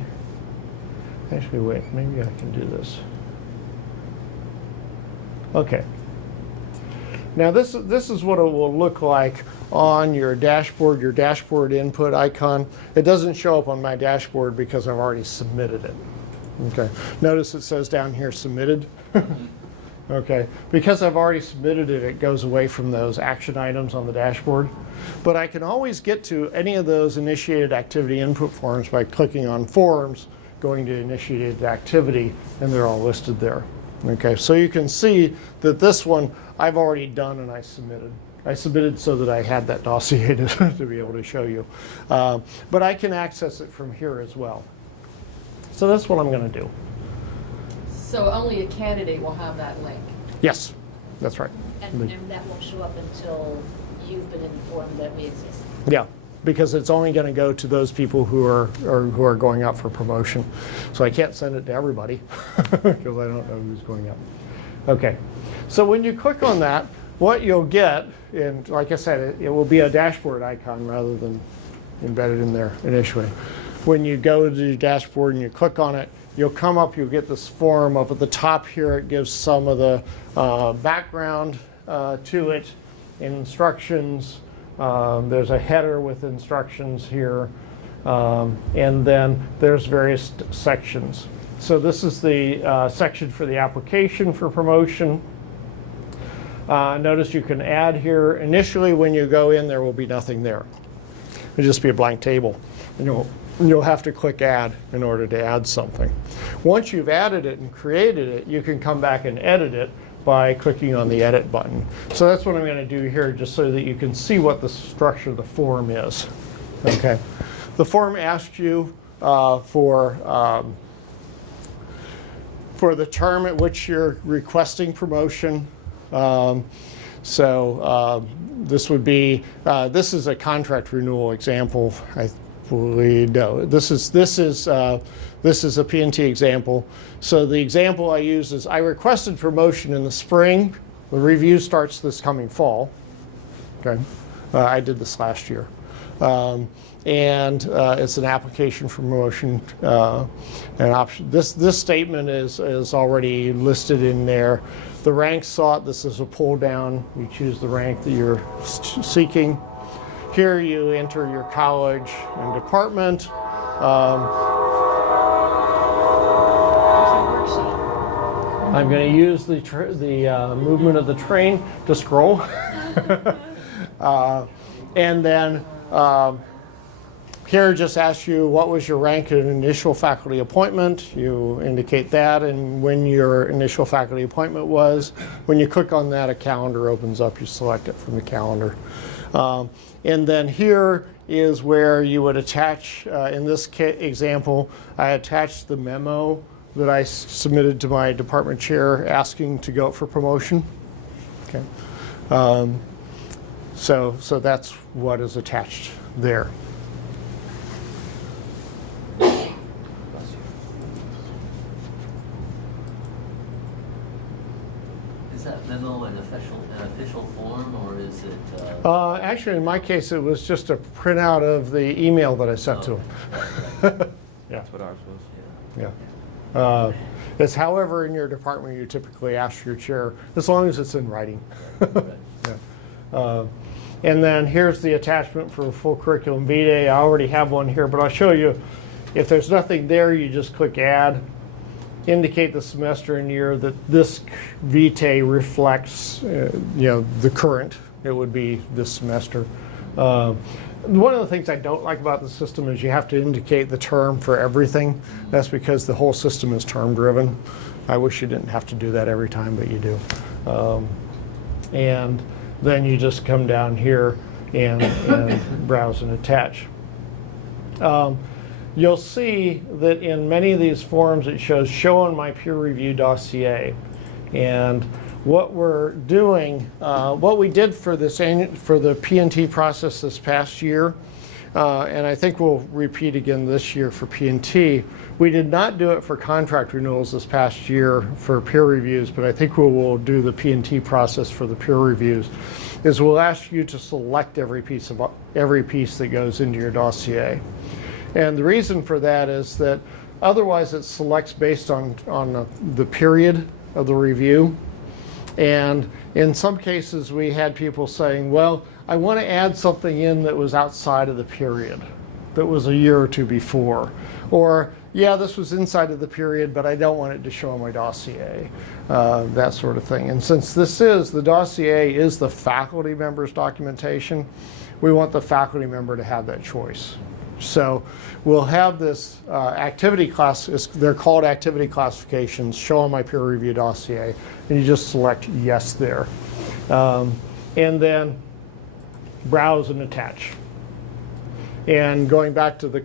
Actually, wait, maybe I can do this. Okay. Now this is what it will look like on your dashboard input icon. It doesn't show up on my dashboard because I've already submitted it. Okay. Notice it says down here submitted. Okay. Because I've already submitted it, it goes away from those action items on the dashboard. But I can always get to any of those initiated activity input forms by clicking on forms, going to initiated activity, and they're all listed there. Okay, so you can see that this one I've already done and I submitted. I submitted so that I had that dossier to be able to show you. But I can access it from here as well. So that's what I'm going to do. So only a candidate will have that link. Yes, that's right. And that won't show up until you've been informed that we exist. Yeah, because it's only going to go to those people who are going out for promotion. So I can't send it to everybody because I don't know who's going out. Okay, so when you click on that, what you'll get, and like I said, it will be a dashboard icon rather than embedded in there initially. When you go to the dashboard and you click on it, you'll come up, you'll get this form up at the top here. It gives some of the background to it, instructions. There's a header with instructions here, and then there's various sections. So this is the section for the application for promotion. Notice you can add here. Initially, when you go in, there will be nothing there. It'll just be a blank table, and you'll have to click add in order to add something. Once you've added it and created it, you can come back and edit it by clicking on the edit button. So that's what I'm going to do here, just so that you can see what the structure of the form is. Okay, the form asks you for the term at which you're requesting promotion. This would be this is a contract renewal example. I believe no. This is a P&T example. So the example I use is I requested promotion in the spring. The review starts this coming fall. Okay, I did this last year. And it's an application for promotion. An option. This statement is already listed in there. The rank sought. This is a pull down. You choose the rank that you're seeking. Here you enter your college and department. There's a worksheet. I'm going to use the movement of the train to scroll. And then here just asks you what was your rank at an initial faculty appointment. You indicate that and when your initial faculty appointment was. When you click on that, a calendar opens up. You select it from the calendar. And then here is where you would attach, in this example, I attached the memo that I submitted to my department chair asking to go for promotion. Okay. So that's what is attached there. Is that memo an official form, or is it? Actually, in my case, it was just a printout of the email that I sent to him. Yeah. That's what ours was. Yeah. It's however in your department you typically ask your chair, as long as it's in writing. Yeah. And then here's the attachment for full curriculum vitae. I already have one here, but I'll show you. If there's nothing there, you just click add. Indicate the semester and year that this vitae reflects, the current. It would be this semester. One of the things I don't like about the system is you have to indicate the term for everything. That's because the whole system is term driven. I wish you didn't have to do that every time, but you do. And then you just come down here and browse and attach. You'll see that in many of these forms it shows show on my peer review dossier. And what we're doing, what we did for this for the P&T process this past year, and I think we'll repeat again this year for P&T. We did not do it for contract renewals this past year for peer reviews, but I think we will do the P&T process for the peer reviews, is we'll ask you to select every piece that goes into your dossier. And the reason for that is that otherwise it selects based on the period of the review. And in some cases we had people saying, well, I want to add something in that was outside of the period, that was a year or two before. Or, yeah, this was inside of the period, but I don't want it to show in my dossier, that sort of thing. And since the dossier is the faculty member's documentation, we want the faculty member to have that choice. So we'll have this activity class, they're called activity classifications, show on my peer review dossier, and you just select yes there. And then browse and attach. And going back to the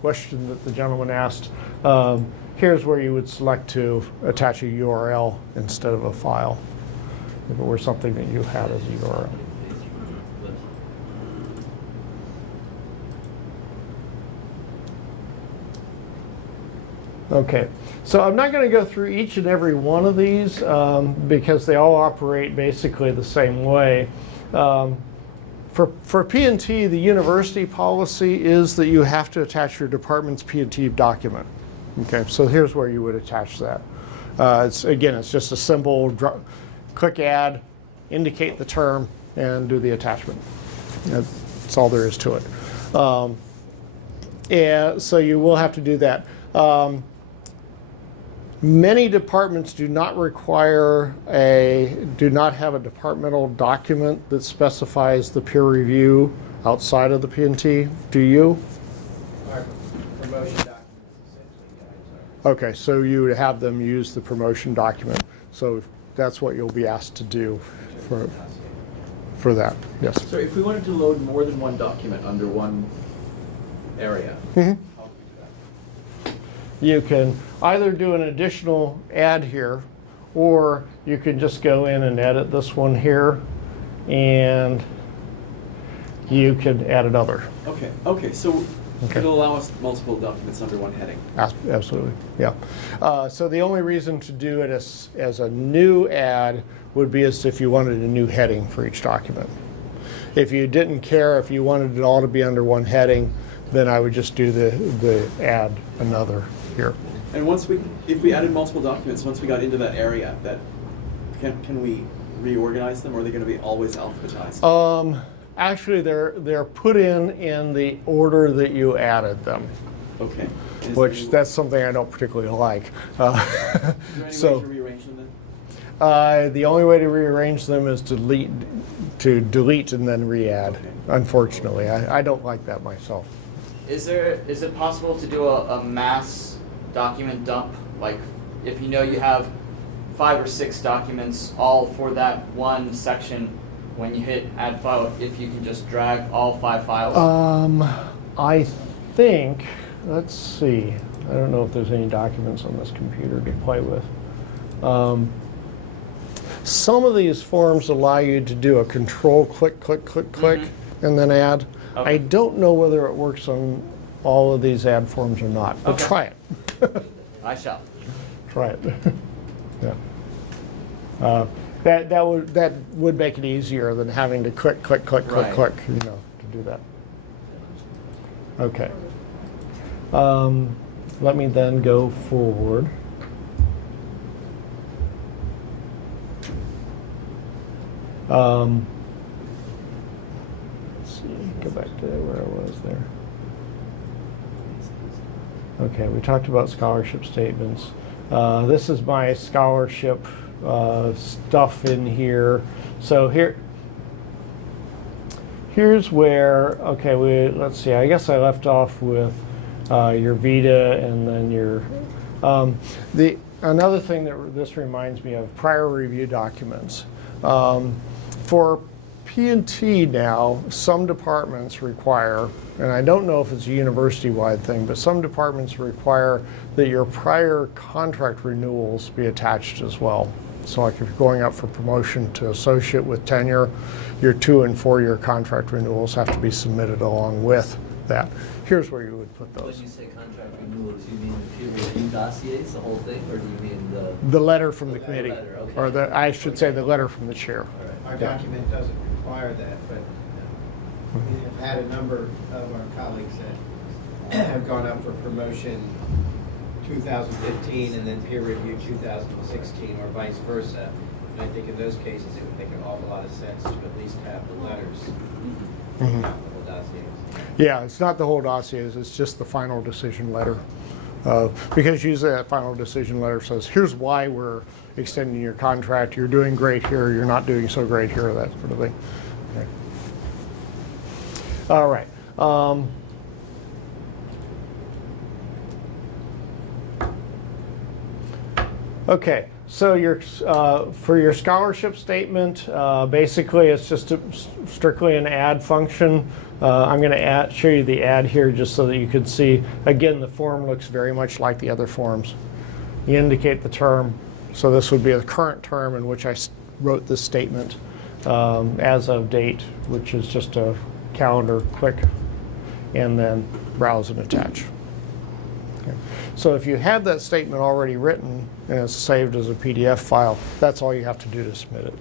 question that the gentleman asked, here's where you would select to attach a URL instead of a file, if it were something that you had as a URL. Okay, so I'm not going to go through each and every one of these because they all operate basically the same way. For P&T, the university policy is that you have to attach your department's P&T document. Okay, so here's where you would attach that. It's just a simple click add, indicate the term, and do the attachment. That's all there is to it. And so you will have to do that. Many departments do not have a departmental document that specifies the peer review outside of the P&T. Do you? Our promotion documents essentially guides Okay, so you would have them use the promotion document. So that's what you'll be asked to do for that. Yes. So if we wanted to load more than one document under one area, Mm-hmm. how would we do that? You can either do an additional add here, or you can just go in and edit this one here, and you can add another. Okay, so Okay. it'll allow us multiple documents under one heading. Absolutely, yeah. So the only reason to do it as a new add would be as if you wanted a new heading for each document. If you didn't care, if you wanted it all to be under one heading, then I would just do the add another here. And if we added multiple documents, once we got into that area, can we reorganize them, or are they going to be always alphabetized? Actually, they're put in the order that you added them, Okay. that's something I don't particularly like. Is there any so way to rearrange them then? the only way to rearrange them is to delete and then re-add. Okay. Unfortunately, I don't like that myself. Is it possible to do a mass document dump? Like, if you know you have 5 or 6 documents all for that one section, when you hit add file, if you can just drag all 5 files? I think, let's see. I don't know if there's any documents on this computer to play with. Some of these forms allow you to do a control click, and then add. Okay. I don't know whether it works on all of these add forms or not, but Okay. try it. I shall. Try it. Yeah. That would make it easier than having to click, Right. to do that. Okay. Let me then go forward. Let's see, go back to where I was there. Okay, we talked about scholarship statements. This is my scholarship stuff in here. So here's where, okay, let's see, I guess I left off with your Vita and then your, another thing that this reminds me of, prior review documents. For P&T now, some departments require, and I don't know if it's a university-wide thing, but some departments require that your prior contract renewals be attached as well. So like if you're going up for promotion to associate with tenure, your 2 and 4 year contract renewals have to be submitted along with that. Here's where you would put When those. you say contract renewals, you mean the peer review dossiers, the whole thing, or do you mean the? The letter from the The committee, letter, okay. or the, I should say the letter from the chair. All Our Yeah. document doesn't require that, but we've had a number of our colleagues that have gone up for promotion 2015 and then peer review 2016 or vice versa. And I think in those cases, it would make an awful lot of sense to at least have the letters, Mhm. not the whole dossiers. Yeah, it's not the whole dossiers, it's just the final decision letter. Because usually that final decision letter says, here's why we're extending your contract, you're doing great here, you're not doing so great here, that sort of thing. Okay. All right. Okay, so your for your scholarship statement, basically it's just strictly an add function. I'm going to show you the add here just so that you can see. Again, the form looks very much like the other forms. You indicate the term, so this would be the current term in which I wrote this statement as of date, which is just a calendar click, and then browse and attach. Okay. So if you have that statement already written and it's saved as a PDF file, that's all you have to do to submit it.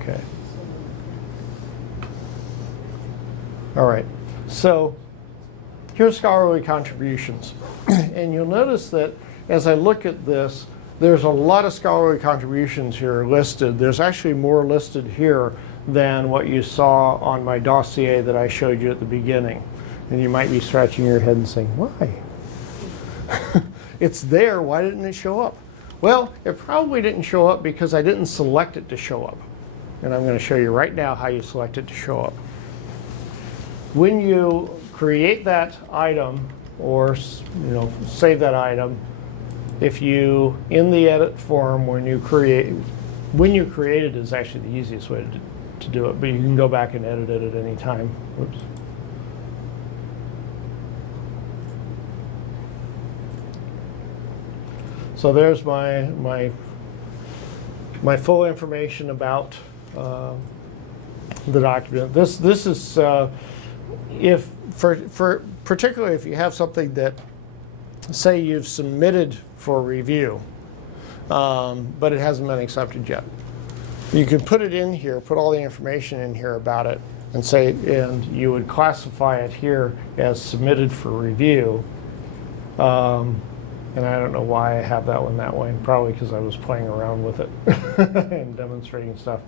Okay. All right. So here's scholarly contributions. And you'll notice that as I look at this, there's a lot of scholarly contributions here listed. There's actually more listed here than what you saw on my dossier that I showed you at the beginning. And you might be scratching your head and saying, why? It's there, why didn't it show up? Well, it probably didn't show up because I didn't select it to show up. And I'm going to show you right now how you select it to show up. When you create that item or save that item, if you, in the edit form, when you create it is actually the easiest way to do it, but you can go back and edit it at any time. Whoops. So there's my full information about the document. This is if particularly if you have something that, say you've submitted for review, but it hasn't been accepted yet. You can put it in here, put all the information in here about it, and you would classify it here as submitted for review. And I don't know why I have that one that way, probably because I was playing around with it and demonstrating stuff.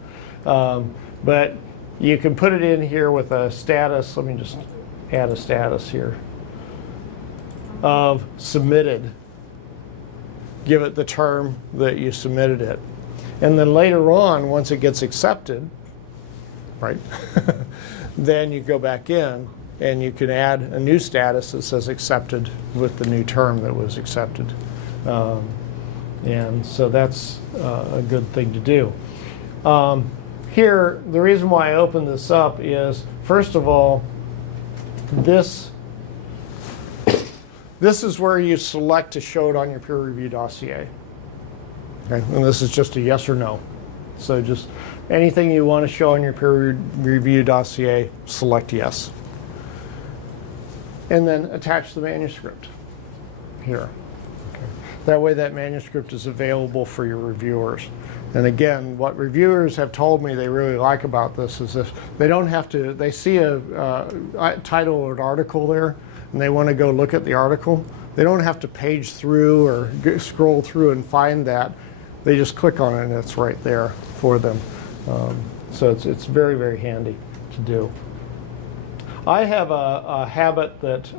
But you can put it in here with a status. Let me just add a status here of submitted. Give it the term that you submitted it. And then later on, once it gets accepted, right, then you go back in and you can add a new status that says accepted with the new term that was accepted. And so that's a good thing to do. Here, the reason why I opened this up is, first of all, this is where you select to show it on your peer review dossier. Okay? And this is just a yes or no. So just anything you want to show on your peer review dossier, select yes. And then attach the manuscript here. Okay. That way that manuscript is available for your reviewers. And again, what reviewers have told me they really like about this is if they don't have to, they see a title or an article there, and they want to go look at the article, they don't have to page through or scroll through and find that. They just click on it and it's right there for them. So it's very, very handy to do. I have a habit that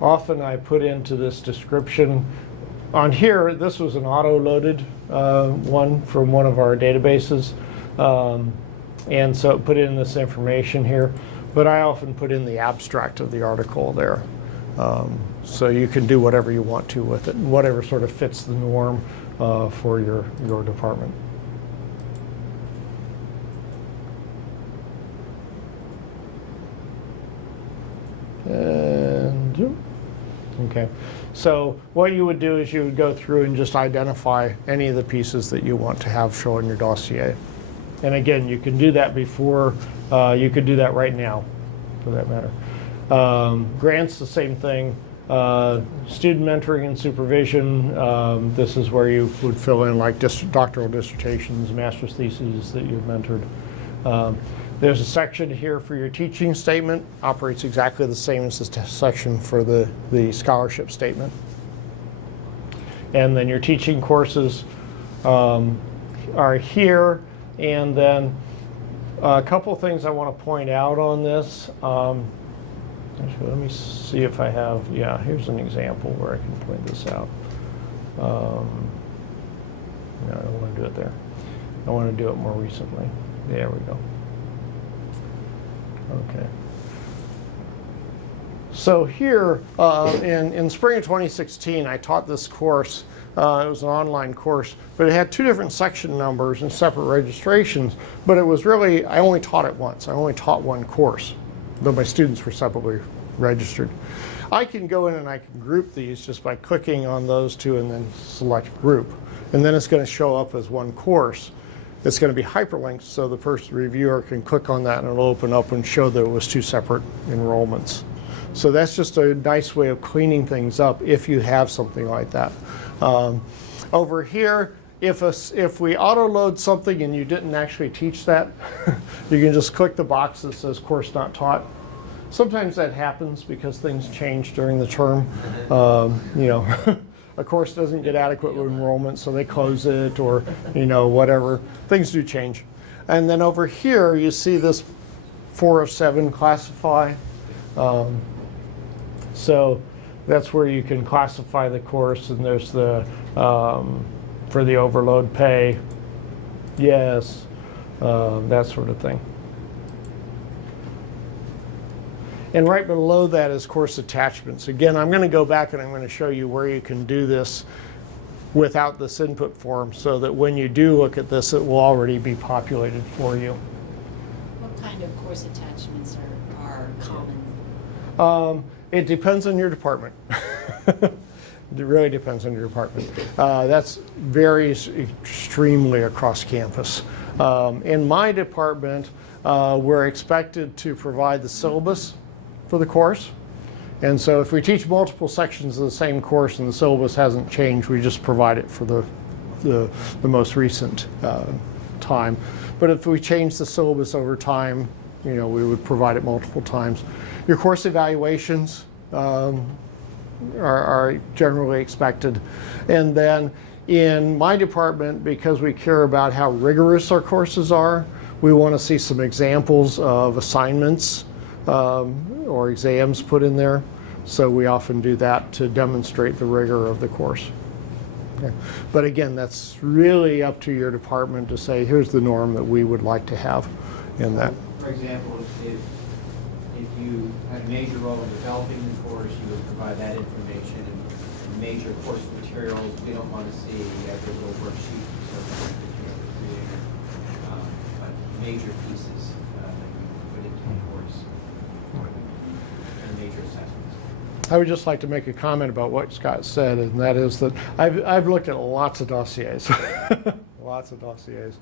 often I put into this description. On here, this was an auto-loaded one from one of our databases. And so it put in this information here. But I often put in the abstract of the article there. So you can do whatever you want to with it, whatever sort of fits the norm for your department. Okay, so what you would do is you would go through and just identify any of the pieces that you want to have show in your dossier. And again, you can do that before, you could do that right now, for that matter. Grants, the same thing. Student mentoring and supervision, this is where you would fill in like doctoral dissertations, master's theses that you've mentored. There's a section here for your teaching statement, operates exactly the same as the section for the scholarship statement. And then your teaching courses are here. And then a couple things I want to point out on this. Actually, let me see if I have, yeah, here's an example where I can point this out. No, I don't want to do it there. I want to do it more recently. There we go. Okay. So here, in spring of 2016, I taught this course. It was an online course, but it had 2 different section numbers and separate registrations, but it was really, I only taught it once. I only taught one course, though my students were separately registered. I can go in and I can group these just by clicking on those 2 and then select group. And then it's going to show up as one course. It's going to be hyperlinked so the reviewer can click on that and it'll open up and show that it was 2 separate enrollments. So that's just a nice way of cleaning things up if you have something like that. Over here, if we auto-load something and you didn't actually teach that, you can just click the box that says course not taught. Sometimes that happens because things change during the term. You know, a course doesn't get adequate enrollment, so they close it, or you know, whatever. Things do change. And then over here, you see this 4 of 7 classify. So that's where you can classify the course, and there's the for the overload pay, yes, that sort of thing. And right below that is course attachments. Again, I'm going to go back and I'm going to show you where you can do this without this input form, so that when you do look at this, it will already be populated for you. What kind of course attachments are common? It depends on your department. It really depends on your department. That varies extremely across campus. In my department, we're expected to provide the syllabus for the course. And so if we teach multiple sections of the same course and the syllabus hasn't changed, we just provide it for the most recent time. But if we change the syllabus over time, you know, we would provide it multiple times. Your course evaluations are generally expected. And then in my department, because we care about how rigorous our courses are, we want to see some examples of assignments or exams put in there. So we often do that to demonstrate the rigor of the course. Okay. But again, that's really up to your department to say, here's the norm that we would like to have in that. For example, if you had a major role in developing the course, you would provide that information, and major course materials, we don't want to see every little worksheet or something that you're creating, but major pieces that you put into the course, and major assessments. I would just like to make a comment about what Scott said, and that is that I've looked at lots of dossiers, lots of dossiers,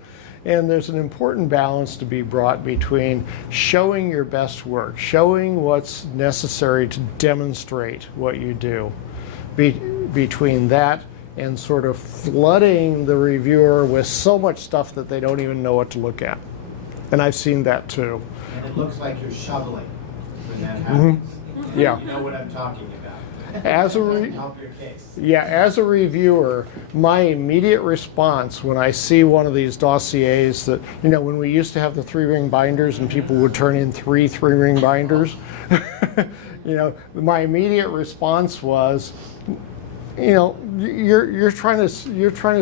and there's an important balance to be brought between showing your best work, showing what's necessary to demonstrate what you do, between that and sort of flooding the reviewer with so much stuff that they don't even know what to look at. And I've seen that too. And it looks like you're shoveling when that happens. Yeah. You know what I'm talking about. As a Doesn't help your case. Yeah, as a reviewer, my immediate response when I see one of these dossiers that, you know, when we used to have the 3-ring binders and people would turn in 3 3-ring binders, you know, my immediate response was, you know, you're trying to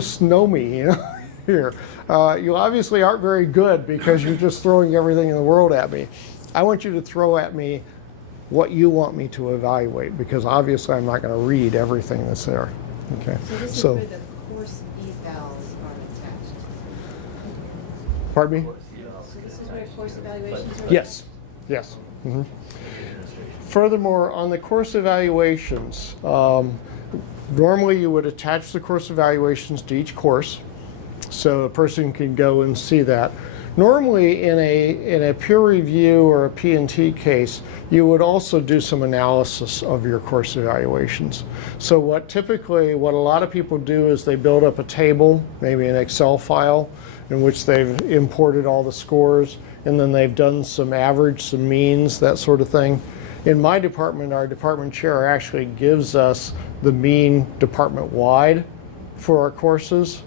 snow me, you know, here. You obviously aren't very good because you're just throwing everything in the world at me. I want you to throw at me what you want me to evaluate, because obviously I'm not going to read everything that's there. Okay. So this is So, where the course evals are attached. pardon me? So this is where course evaluations are? Yes. Yes. Furthermore, on the course evaluations, normally you would attach the course evaluations to each course so a person can go and see that. Normally in a peer review or a P&T case, you would also do some analysis of your course evaluations. So what a lot of people do is they build up a table, maybe an Excel file, in which they've imported all the scores, and then they've done some average, some means, that sort of thing. In my department, our department chair actually gives us the mean department-wide for our courses,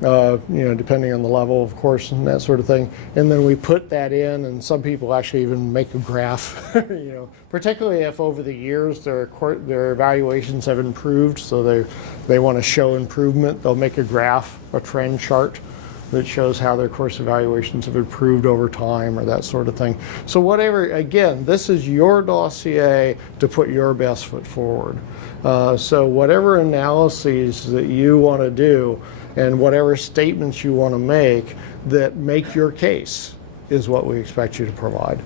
depending on the level of course and that sort of thing. And then we put that in, and some people actually even make a graph, particularly if over the years their evaluations have improved, so they want to show improvement, they'll make a graph, a trend chart that shows how their course evaluations have improved over time or that sort of thing. So whatever, again, this is your dossier to put your best foot forward. So whatever analyses that you want to do and whatever statements you want to make that make your case is what we expect you to provide.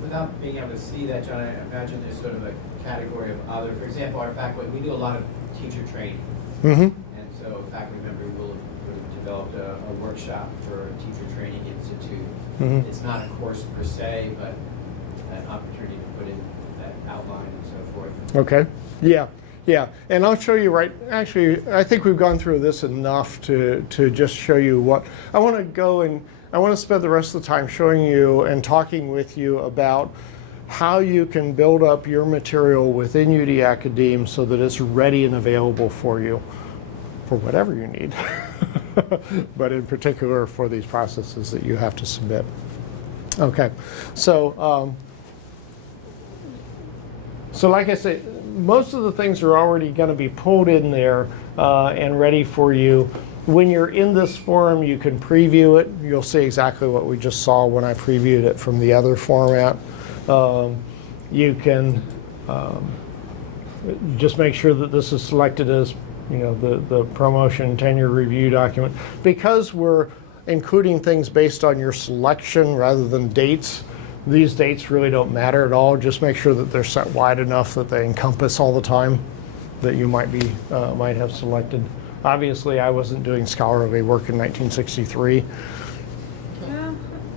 Without being able to see that, John, I imagine there's sort of a category of other. For example, our faculty, we do a lot of teacher training. Mm-hmm. And so a faculty member will developed a workshop for a teacher training institute. Mm-hmm. It's not a course per se, but an opportunity to put in that outline and so forth. Okay. Yeah. And I'll show you actually, I think we've gone through this enough to just show you what, I want to spend the rest of the time showing you and talking with you about how you can build up your material within UD Academe so that it's ready and available for you for whatever you need, but in particular for these processes that you have to submit. Okay, so like I say, most of the things are already going to be pulled in there and ready for you. When you're in this form, you can preview it. You'll see exactly what we just saw when I previewed it from the other format. You can just make sure that this is selected as the promotion tenure review document. Because we're including things based on your selection rather than dates, these dates really don't matter at all. Just make sure that they're set wide enough that they encompass all the time that you might have selected. Obviously, I wasn't doing scholarly work in 1963. I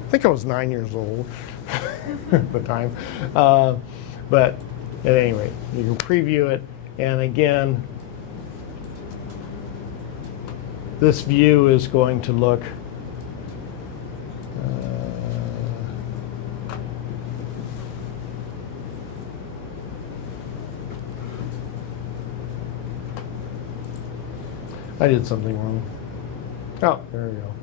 think I was 9 years old at the time. But at any rate, you can preview it. And again, this view is going to look I did something wrong. Oh, there we go.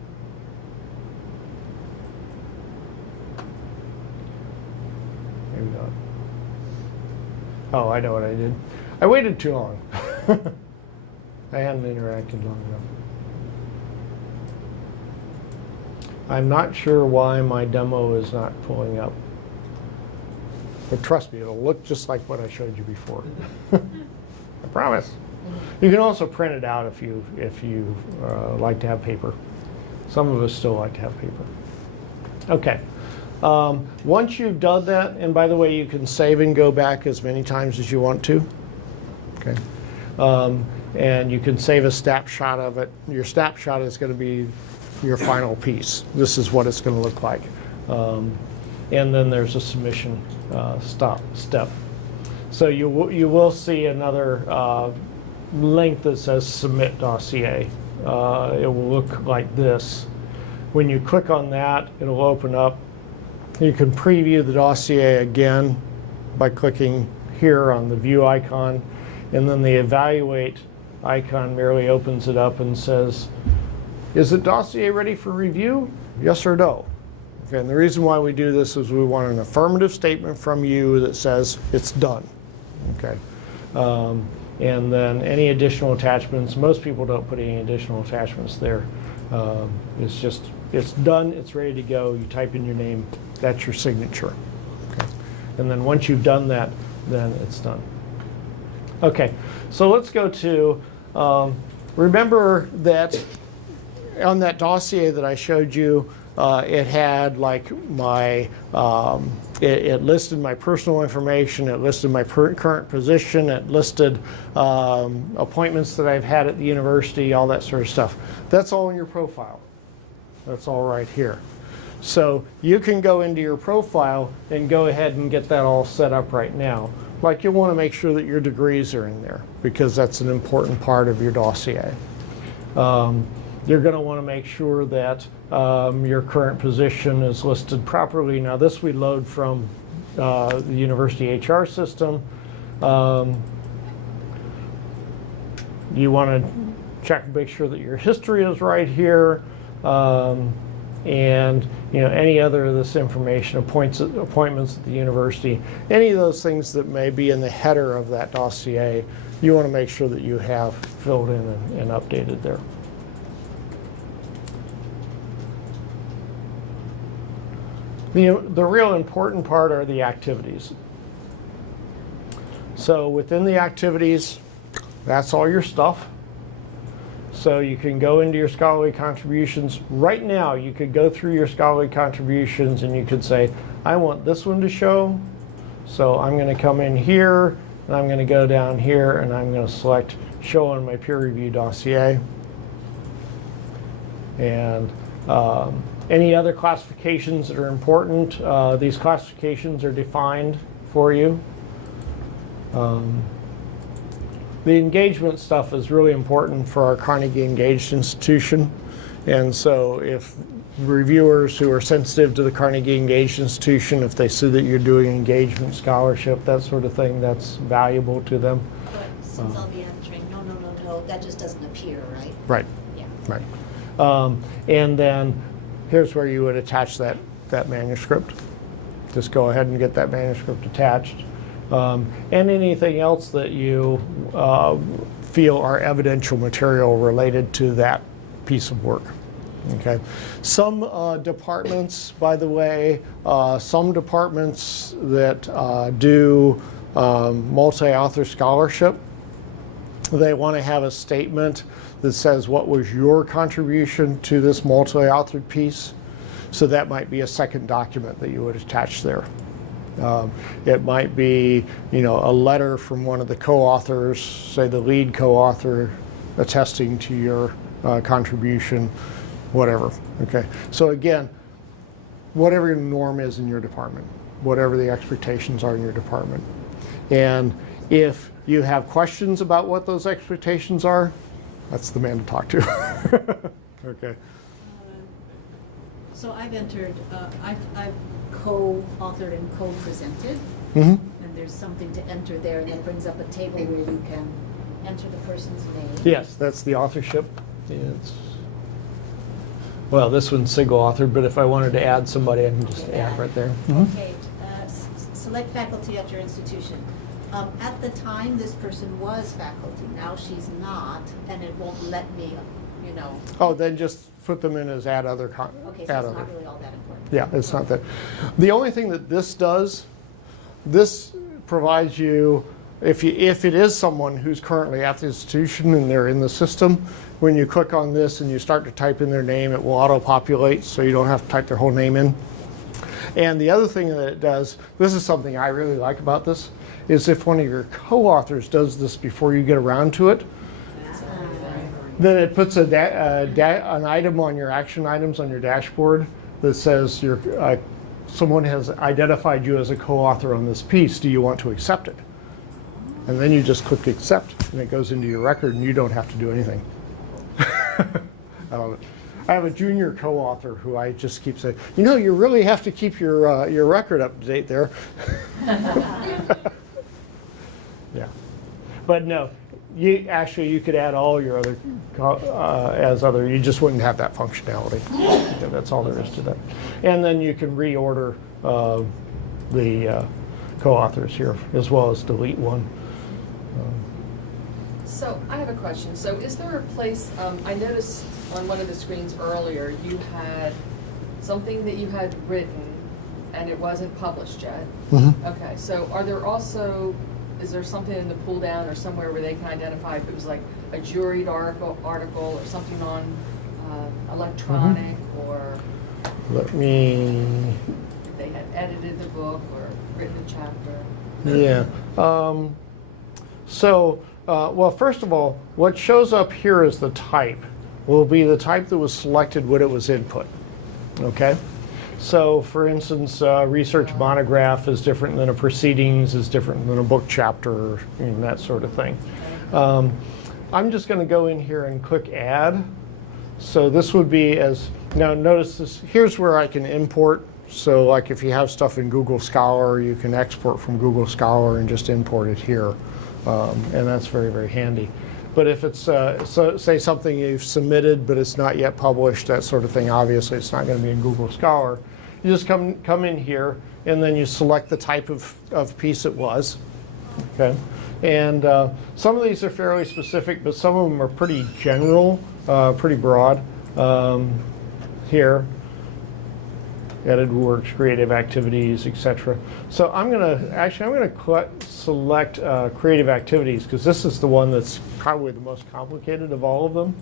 Maybe not. Oh, I know what I did. I waited too long. I hadn't interacted long enough. I'm not sure why my demo is not pulling up. But trust me, it'll look just like what I showed you before. I promise. You can also print it out if you like to have paper. Some of us still like to have paper. Okay. Once you've done that, and by the way, you can save and go back as many times as you want to. Okay. And you can save a snapshot of it. Your snapshot is going to be your final piece. This is what it's going to look like. And then there's a submission step. So you will see another link that says Submit Dossier. It will look like this. When you click on that, it'll open up. You can preview the dossier again by clicking here on the View icon, and then the Evaluate icon merely opens it up and says, is the dossier ready for review? Yes or no? Okay, and the reason why we do this is we want an affirmative statement from you that says it's done. Okay. And then any additional attachments, most people don't put any additional attachments there. It's done, it's ready to go. You type in your name, that's your signature. Okay. And then once you've done that, then it's done. Okay, so let's go to, remember that on that dossier that I showed you, it had like my it listed my personal information, it listed my current position, it listed appointments that I've had at the university, all that sort of stuff. That's all in your profile. That's all right here. So you can go into your profile and go ahead and get that all set up right now. Like, you'll want to make sure that your degrees are in there, because that's an important part of your dossier. You're going to want to make sure that your current position is listed properly. Now, this we load from the university HR system. You want to check, make sure that your history is right here. And any other of this information, appointments at the university, any of those things that may be in the header of that dossier, you want to make sure that you have filled in and updated there. The real important part are the activities. So within the activities, that's all your stuff. So you can go into your scholarly contributions. Right now, you could go through your scholarly contributions and you could say, I want this one to show. So I'm going to come in here, and I'm going to go down here, and I'm going to select Show on my peer review dossier. And any other classifications that are important, these classifications are defined for you. The engagement stuff is really important for our Carnegie Engaged institution. And so if reviewers who are sensitive to the Carnegie Engaged institution, if they see that you're doing engagement scholarship, that sort of thing, that's valuable to them. But since I'll be answering, no, that just doesn't appear, right? Right. Yeah. Right. And then here's where you would attach that manuscript. Just go ahead and get that manuscript attached. And anything else that you feel are evidential material related to that piece of work. Okay. Some departments, by the way, some departments that do multi-author scholarship, they want to have a statement that says what was your contribution to this multi-authored piece. So that might be a second document that you would attach there. It might be, a letter from one of the co-authors, say the lead co-author, attesting to your contribution, whatever. Okay. So again, whatever your norm is in your department, whatever the expectations are in your department. And if you have questions about what those expectations are, that's the man to talk to. Okay. So I've entered, I've co-authored and co-presented, Mm-hmm. and there's something to enter there, and that brings up a table where you can enter the person's name. Yes, that's the authorship. Well, this one's single authored, but if I wanted to add somebody, I can just add right there. Okay, select faculty at your institution. At the time, this person was faculty, now she's not, and it won't let me, Oh, then just put them in as add other. Okay, so it's not really all that important. Yeah, it's not that. The only thing that this does, this provides you, if it is someone who's currently at the institution and they're in the system, when you click on this and you start to type in their name, it will auto-populate, so you don't have to type their whole name in. And the other thing that it does, this is something I really like about this, is if one of your co-authors does this before you get around to it, then it puts an item on your action items on your dashboard that says someone has identified you as a co-author on this piece. Do you want to accept it? And then you just click accept, and it goes into your record, and you don't have to do anything. I love it. I have a junior co-author who I just keep saying, you really have to keep your record up to date there. Yeah, but no. You could add all your other you just wouldn't have that functionality. Yeah, that's all there is to that. And then you can reorder the co-authors here as well as delete one. So I have a question. So is there a place, I noticed on one of the screens earlier, you had something that you had written and it wasn't published yet. Mm-hmm. Okay, so are there also, is there something in the pull down or somewhere where they can identify if it was like a juried article or something on electronic or Let me. if they had edited the book or written a chapter. Yeah. Well, first of all, what shows up here as the type will be the type that was selected when it was input. Okay? So, for instance, research monograph is different than a proceedings, is different than a book chapter, and that sort of thing. I'm just going to go in here and click Add. So this would be as, now notice this, here's where I can import. So like if you have stuff in Google Scholar, you can export from Google Scholar and just import it here. And that's very, very handy. But if it's, say something you've submitted but it's not yet published, that sort of thing, obviously it's not going to be in Google Scholar. You just come in here and then you select the type of piece it was. Okay. And some of these are fairly specific, but some of them are pretty general, pretty broad. Here, edited works, creative activities, etc. So I'm going to select creative activities because this is the one that's probably the most complicated of all of them.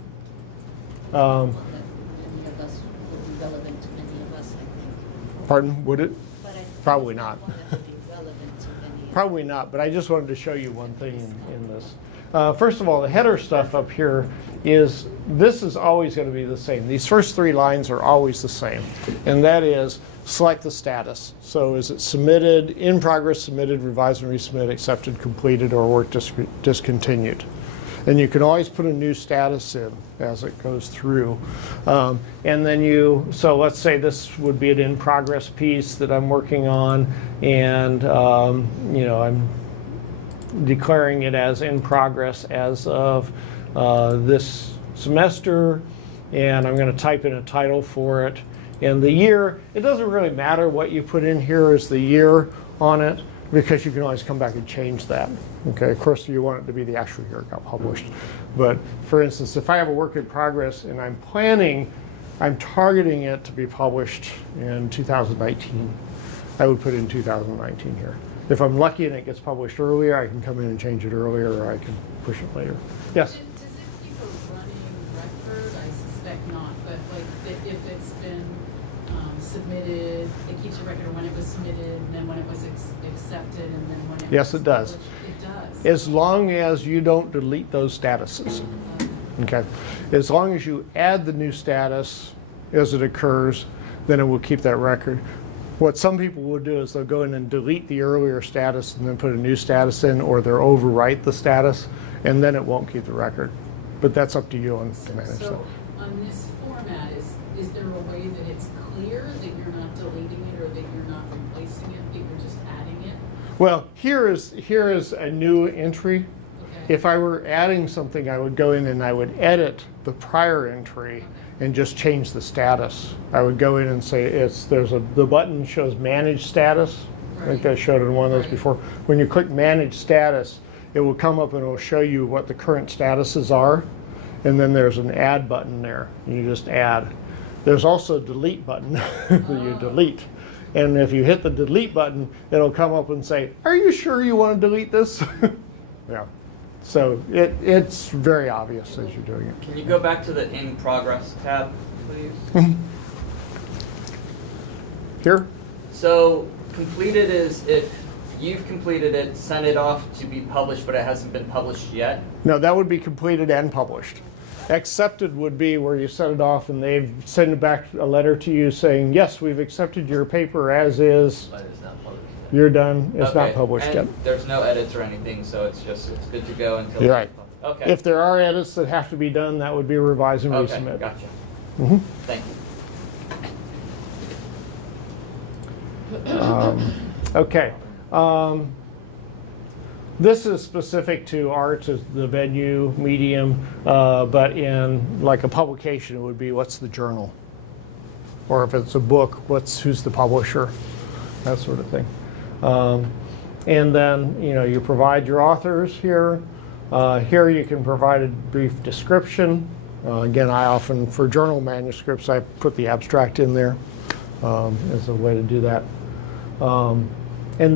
One that any of us would be relevant to any of us, I think. Pardon? Would it? But I think Probably it's not. one that would be relevant to any of Probably not, but I just wanted to show you one thing in this. First of all, the header stuff up here this is always going to be the same. These first 3 lines are always the same, and that is select the status. So is it submitted, in progress, submitted, revised and resubmit, accepted, completed, or work discontinued? And you can always put a new status in as it goes through. And then so let's say this would be an in progress piece that I'm working on, and I'm declaring it as in progress as of this semester, and I'm going to type in a title for it. And the year, it doesn't really matter what you put in here as the year on it, because you can always come back and change that. Okay, of course you want it to be the actual year it got published. But for instance, if I have a work in progress and I'm targeting it to be published in 2019, I would put in 2019 here. If I'm lucky and it gets published earlier, I can come in and change it earlier, or I can push it later. Yes? Does it keep a running record? I suspect not, but like if it's been submitted, it keeps a record of when it was submitted, and then when it was accepted, and then when it was Yes, it does. published? It does. As long as you don't delete those statuses. Okay. As long as you add the new status as it occurs, then it will keep that record. What some people will do is they'll go in and delete the earlier status and then put a new status in, or they'll overwrite the status, and then it won't keep the record. But that's up to you on to manage that. So on this format, is there a way that it's clear that you're not deleting it or that you're not replacing it, that you're just adding it? Well, here is a new entry. Okay. If I were adding something, I would go in and I would edit the prior entry and just change the status. I would go in and say the button shows manage status. I think I showed it in one of those Right. before. When you click manage status, it will come up and it will show you what the current statuses are. And then there's an add button there. You just add. There's also a delete button that you delete. And if you hit the delete button, it'll come up and say, are you sure you want to delete this? Yeah. So it's very obvious as you're doing it. Can you go back to the in progress tab, please? Here? So completed is if you've completed it, send it off to be published, but it hasn't been published yet. No, that would be completed and published. Accepted would be where you send it off and they've sent back a letter to you saying, yes, we've accepted your paper as is. But it's not published yet. You're done. It's not Okay, published and yet. there's no edits or anything, so it's good to go until. You're right. Okay. If there are edits that have to be done, that would be revise and Okay, resubmit. gotcha. Mhm. Thank you. Okay. This is specific to arts as the venue, medium, but in like a publication, it would be what's the journal? Or if it's a book, who's the publisher? That sort of thing. And then, you provide your authors here. Here you can provide a brief description. Again, I often, for journal manuscripts, I put the abstract in there as a way to do that. And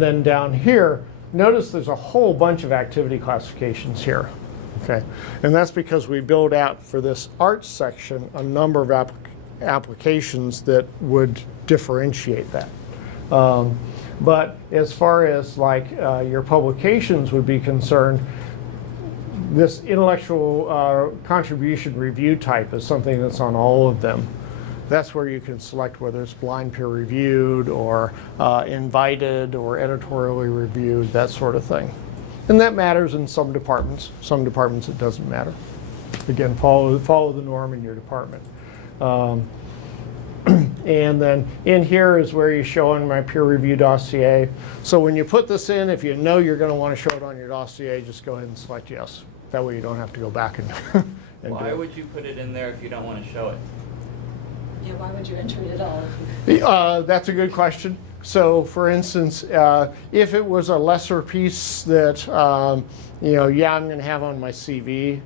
then down here, notice there's a whole bunch of activity classifications here. Okay, and that's because we build out for this arts section a number of applications that would differentiate that. But as far as like your publications would be concerned, this intellectual contribution review type is something that's on all of them. That's where you can select whether it's blind peer reviewed or invited or editorially reviewed, that sort of thing. And that matters in some departments. Some departments it doesn't matter. Again, follow the norm in your department. And then in here is where you show in my peer review dossier. So when you put this in, if you know you're going to want to show it on your dossier, just go ahead and select yes. That way you don't have to go back and, and Why do it. would you put it in there if you don't want to show it? Yeah, why would you enter it at all? That's a good question. So, for instance, if it was a lesser piece that, yeah, I'm going to have on my CV,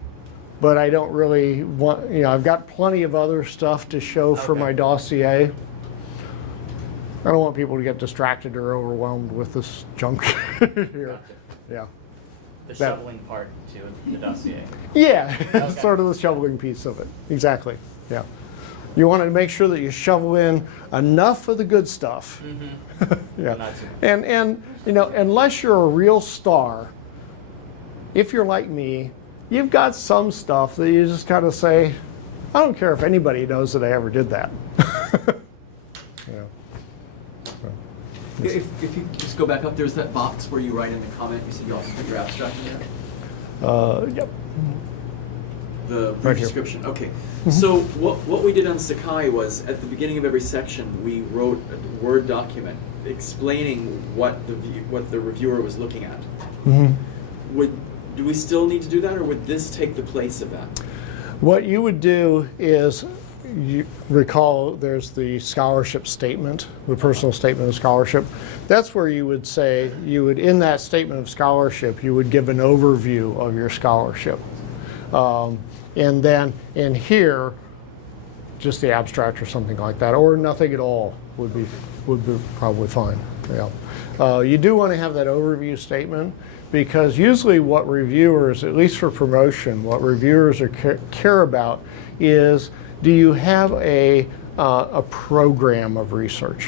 but I don't really want, I've got plenty of other stuff to show for Okay. my dossier. I don't want people to get distracted or overwhelmed with this junk here. Gotcha. Yeah. The That- shoveling part to the dossier. Yeah, Okay. sort of the shoveling piece of it. Exactly. Yeah. You want to make sure that you shovel in enough of the good stuff. Mm-hmm. Yeah. Not too much. And unless you're a real star, if you're like me, you've got some stuff that you just kind of say, I don't care if anybody knows that I ever did that. Yeah. If you just go back up, there's that box where you write in the comment, you said you also put your abstract in there? Yep. The Right brief here. description, okay. So what we did on Sakai was, at the beginning of every section, we wrote a Word document explaining what the reviewer was looking at. Mm-hmm. Do we still need to do that, or would this take the place of that? What you would do is, you recall there's the scholarship statement, the personal statement of scholarship. That's where you would say, in that statement of scholarship, you would give an overview of your scholarship. And then in here, just the abstract or something like that, or nothing at all would be probably fine. Yeah. You do want to have that overview statement, because usually what reviewers, at least for promotion, what reviewers care about is, do you have a program of research?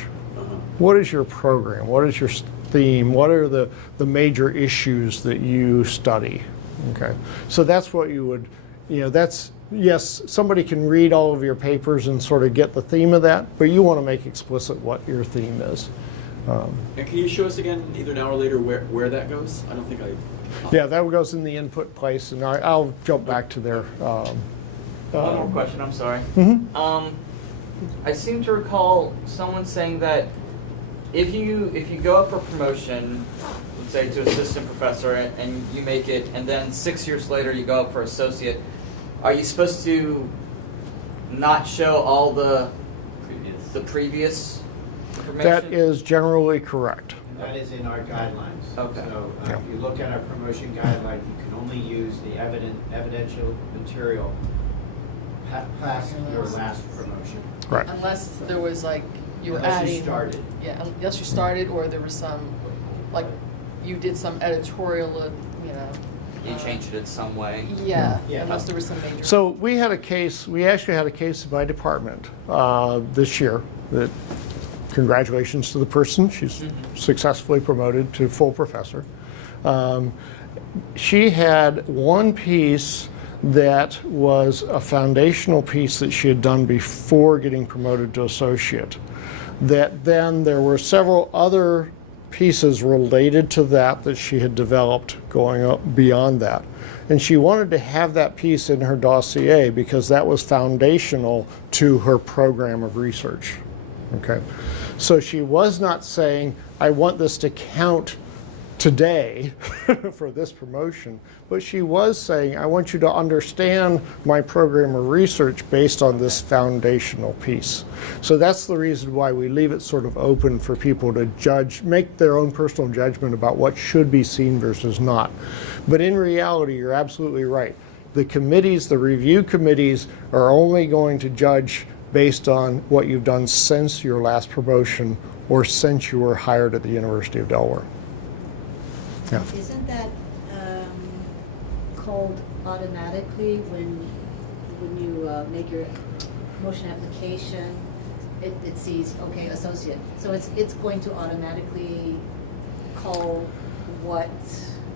What is your program? What is your theme? What are the major issues that you study? Okay, so that's what you would, yes, somebody can read all of your papers and sort of get the theme of that, but you want to make explicit what your theme is. And can you show us again, either now or later, where that goes? I don't think I... Yeah, that goes in the input place, and I'll jump back to there. One more question, I'm sorry. Mhm. I seem to recall someone saying that if you go up for promotion, let's say to assistant professor, and you make it, and then 6 years later you go up for associate, are you supposed to not show all the previous information? That is generally correct. And that is in our guidelines. Okay. So Yeah. if you look at our promotion guideline, you can only use the evidential material past your last promotion. Right. Unless there was like, you were Unless adding. you started. Yeah, unless you started, or there was some, like, you did some editorial, You changed it in some way. Yeah, Yeah. unless there was some major. So we actually had a case in my department this year that, congratulations to the person, she's successfully promoted to full professor. She had one piece that was a foundational piece that she had done before getting promoted to associate. That then there were several other pieces related to that she had developed going up beyond that. And she wanted to have that piece in her dossier because that was foundational to her program of research. Okay? So she was not saying, I want this to count today for this promotion, but she was saying, I want you to understand my program of research based on this foundational piece. So that's the reason why we leave it sort of open for people to judge, make their own personal judgment about what should be seen versus not. But in reality, you're absolutely right. The committees, the review committees, are only going to judge based on what you've done since your last promotion or since you were hired at the University of Delaware. Yeah. Isn't that called automatically when you make your promotion application? it sees, okay, associate. So it's going to automatically call what.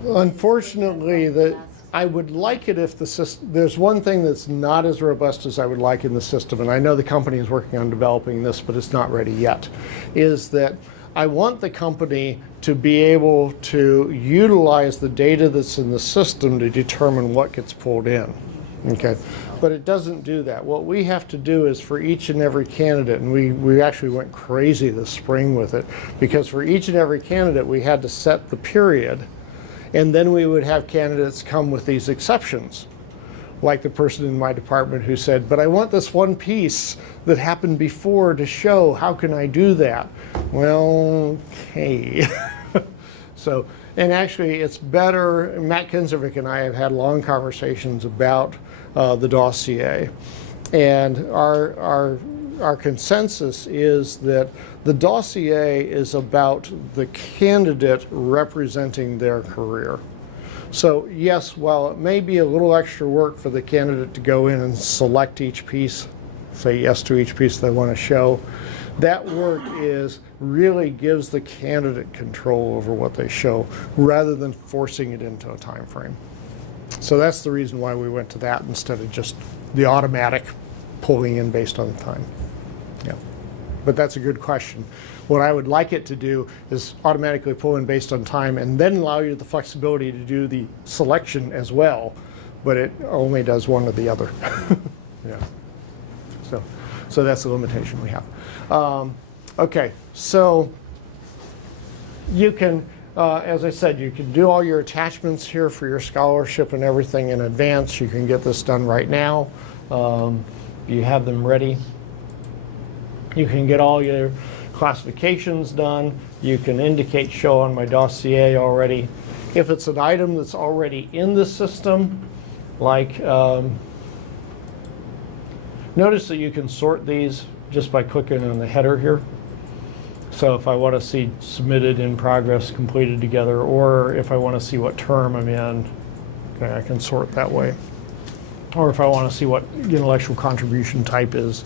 Unfortunately, I would like it if the system, there's one thing that's not as robust as I would like in the system, and I know the company is working on developing this, but it's not ready yet, is that I want the company to be able to utilize the data that's in the system to determine what gets pulled in. Okay, but it doesn't do that. What we have to do is for each and every candidate, and we actually went crazy this spring with it, because for each and every candidate we had to set the period, and then we would have candidates come with these exceptions. Like the person in my department who said, but I want this one piece that happened before to show, how can I do that? Well, okay. So, and actually it's better, Matt Kinservik and I have had long conversations about the dossier. And our consensus is that the dossier is about the candidate representing their career. So yes, while it may be a little extra work for the candidate to go in and select each piece, say yes to each piece they want to show, that work really gives the candidate control over what they show rather than forcing it into a time frame. So that's the reason why we went to that instead of just the automatic pulling in based on the time. Yeah. But that's a good question. What I would like it to do is automatically pull in based on time and then allow you the flexibility to do the selection as well, but it only does one or the other. Yeah. So that's the limitation we have. Okay, so you can, as I said, you can do all your attachments here for your scholarship and everything in advance. You can get this done right now. You have them ready. You can get all your classifications done. You can indicate show on my dossier already. If it's an item that's already in the system, like notice that you can sort these just by clicking on the header here. So if I want to see submitted, in progress, completed together, or if I want to see what term I'm in, okay, I can sort that way. Or if I want to see what intellectual contribution type is,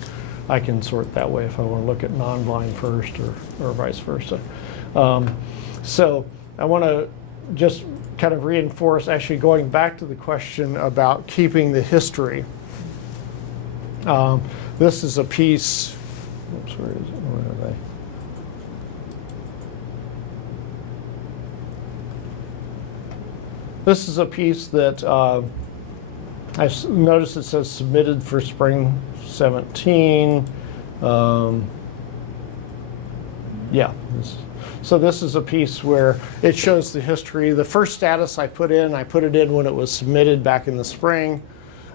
I can sort that way if I want to look at non-blind first or vice versa. So I want to just kind of reinforce, actually going back to the question about keeping the history. This is a piece, oops, where is it? Where are they? This is a piece that I noticed it says submitted for spring 17. Yeah. So this is a piece where it shows the history. The first status I put it in when it was submitted back in the spring.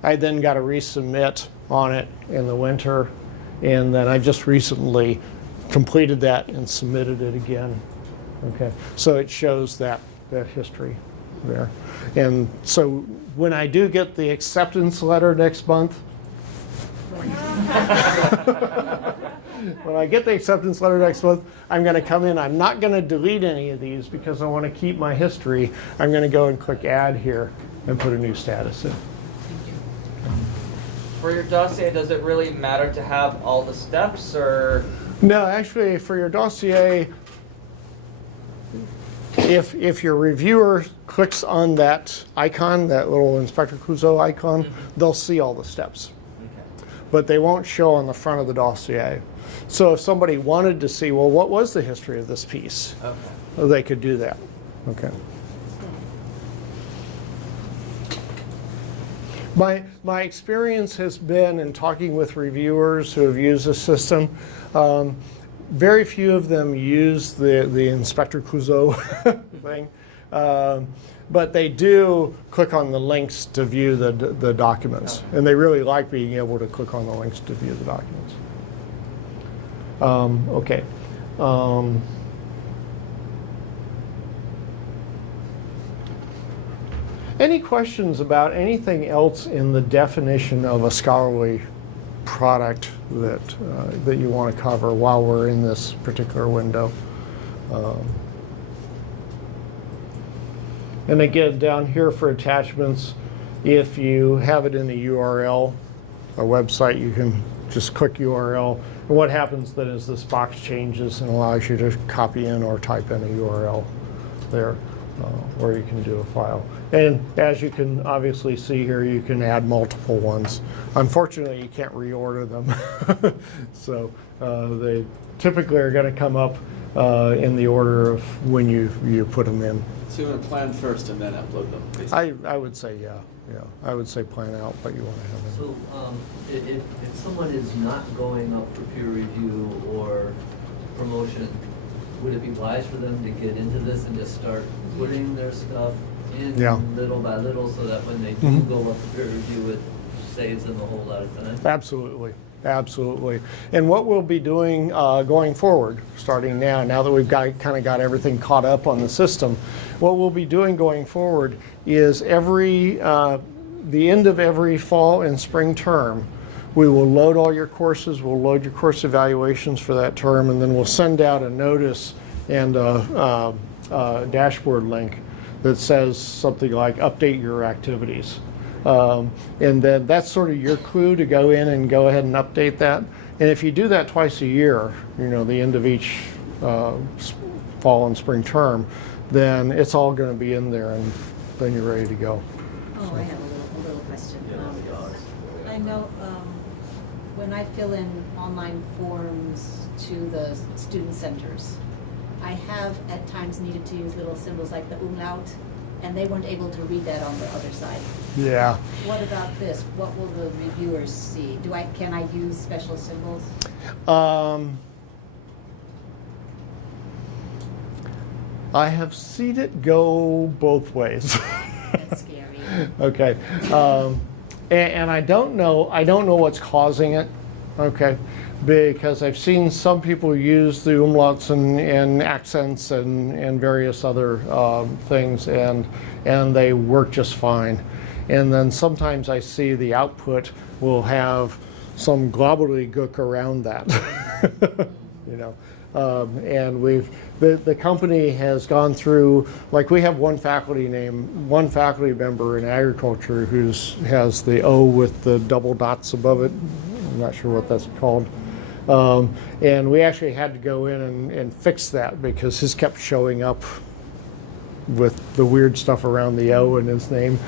I then got a resubmit on it in the winter, and then I just recently completed that and submitted it again. Okay, so it shows that history there. And so when I do get the acceptance letter next month, when I get the acceptance letter next month, I'm going to come in. I'm not going to delete any of these because I want to keep my history. I'm going to go and click add here and put a new status in. For your dossier, does it really matter to have all the steps, or? No, actually, for your dossier, if your reviewer clicks on that icon, that little Inspector Clouseau icon, they'll see all the steps. Okay. But they won't show on the front of the dossier. So if somebody wanted to see, well, what was the history of this piece? Okay. They could do that. Okay. My experience has been in talking with reviewers who have used the system. Very few of them use the Inspector Clouseau thing, but they do click on the links to view the documents, and they really like being able to click on the links to view the documents. Okay. Any questions about anything else in the definition of a scholarly product that you want to cover while we're in this particular window? And again, down here for attachments, if you have it in a URL, a website, you can just click URL And what happens then is this box changes and allows you to copy in or type in a URL there where you can do a file. And as you can obviously see here, you can add multiple ones. Unfortunately, you can't reorder them. So they typically are going to come up in the order of when you put them in. So you want to plan first and then upload them, basically? I would say, yeah. I would say plan out what you want to have in. So, if someone is not going up for peer review or promotion, would it be wise for them to get into this and just start putting their stuff in Yeah. little by little, so that when they do go up for peer review, it saves them a whole lot of time? Absolutely, absolutely. And what we'll be doing going forward, starting now that we've kind of got everything caught up on the system, what we'll be doing going forward is the end of every fall and spring term, we will load all your courses, we'll load your course evaluations for that term, and then we'll send out a notice and a dashboard link that says something like update your activities. And then that's sort of your clue to go in and go ahead and update that. And if you do that twice a year, the end of each fall and spring term, then it's all going to be in there and then you're ready to go. Oh, I have a little question. Yeah. I know when I fill in online forms to the student centers, I have at times needed to use little symbols like the umlaut, and they weren't able to read that on the other side. Yeah. What about this? What will the reviewers see? Can I use special symbols? I have seen it go both ways. That's scary. Okay. And I don't know what's causing it. Okay. Because I've seen some people use the umlauts and accents and various other things, and they work just fine. And then sometimes I see the output will have some gobbledygook around that. And the company has gone through, like we have one faculty member in agriculture who has the O with the double dots above it. I'm not sure what that's called. And we actually had to go in and fix that because his kept showing up with the weird stuff around the O in his name.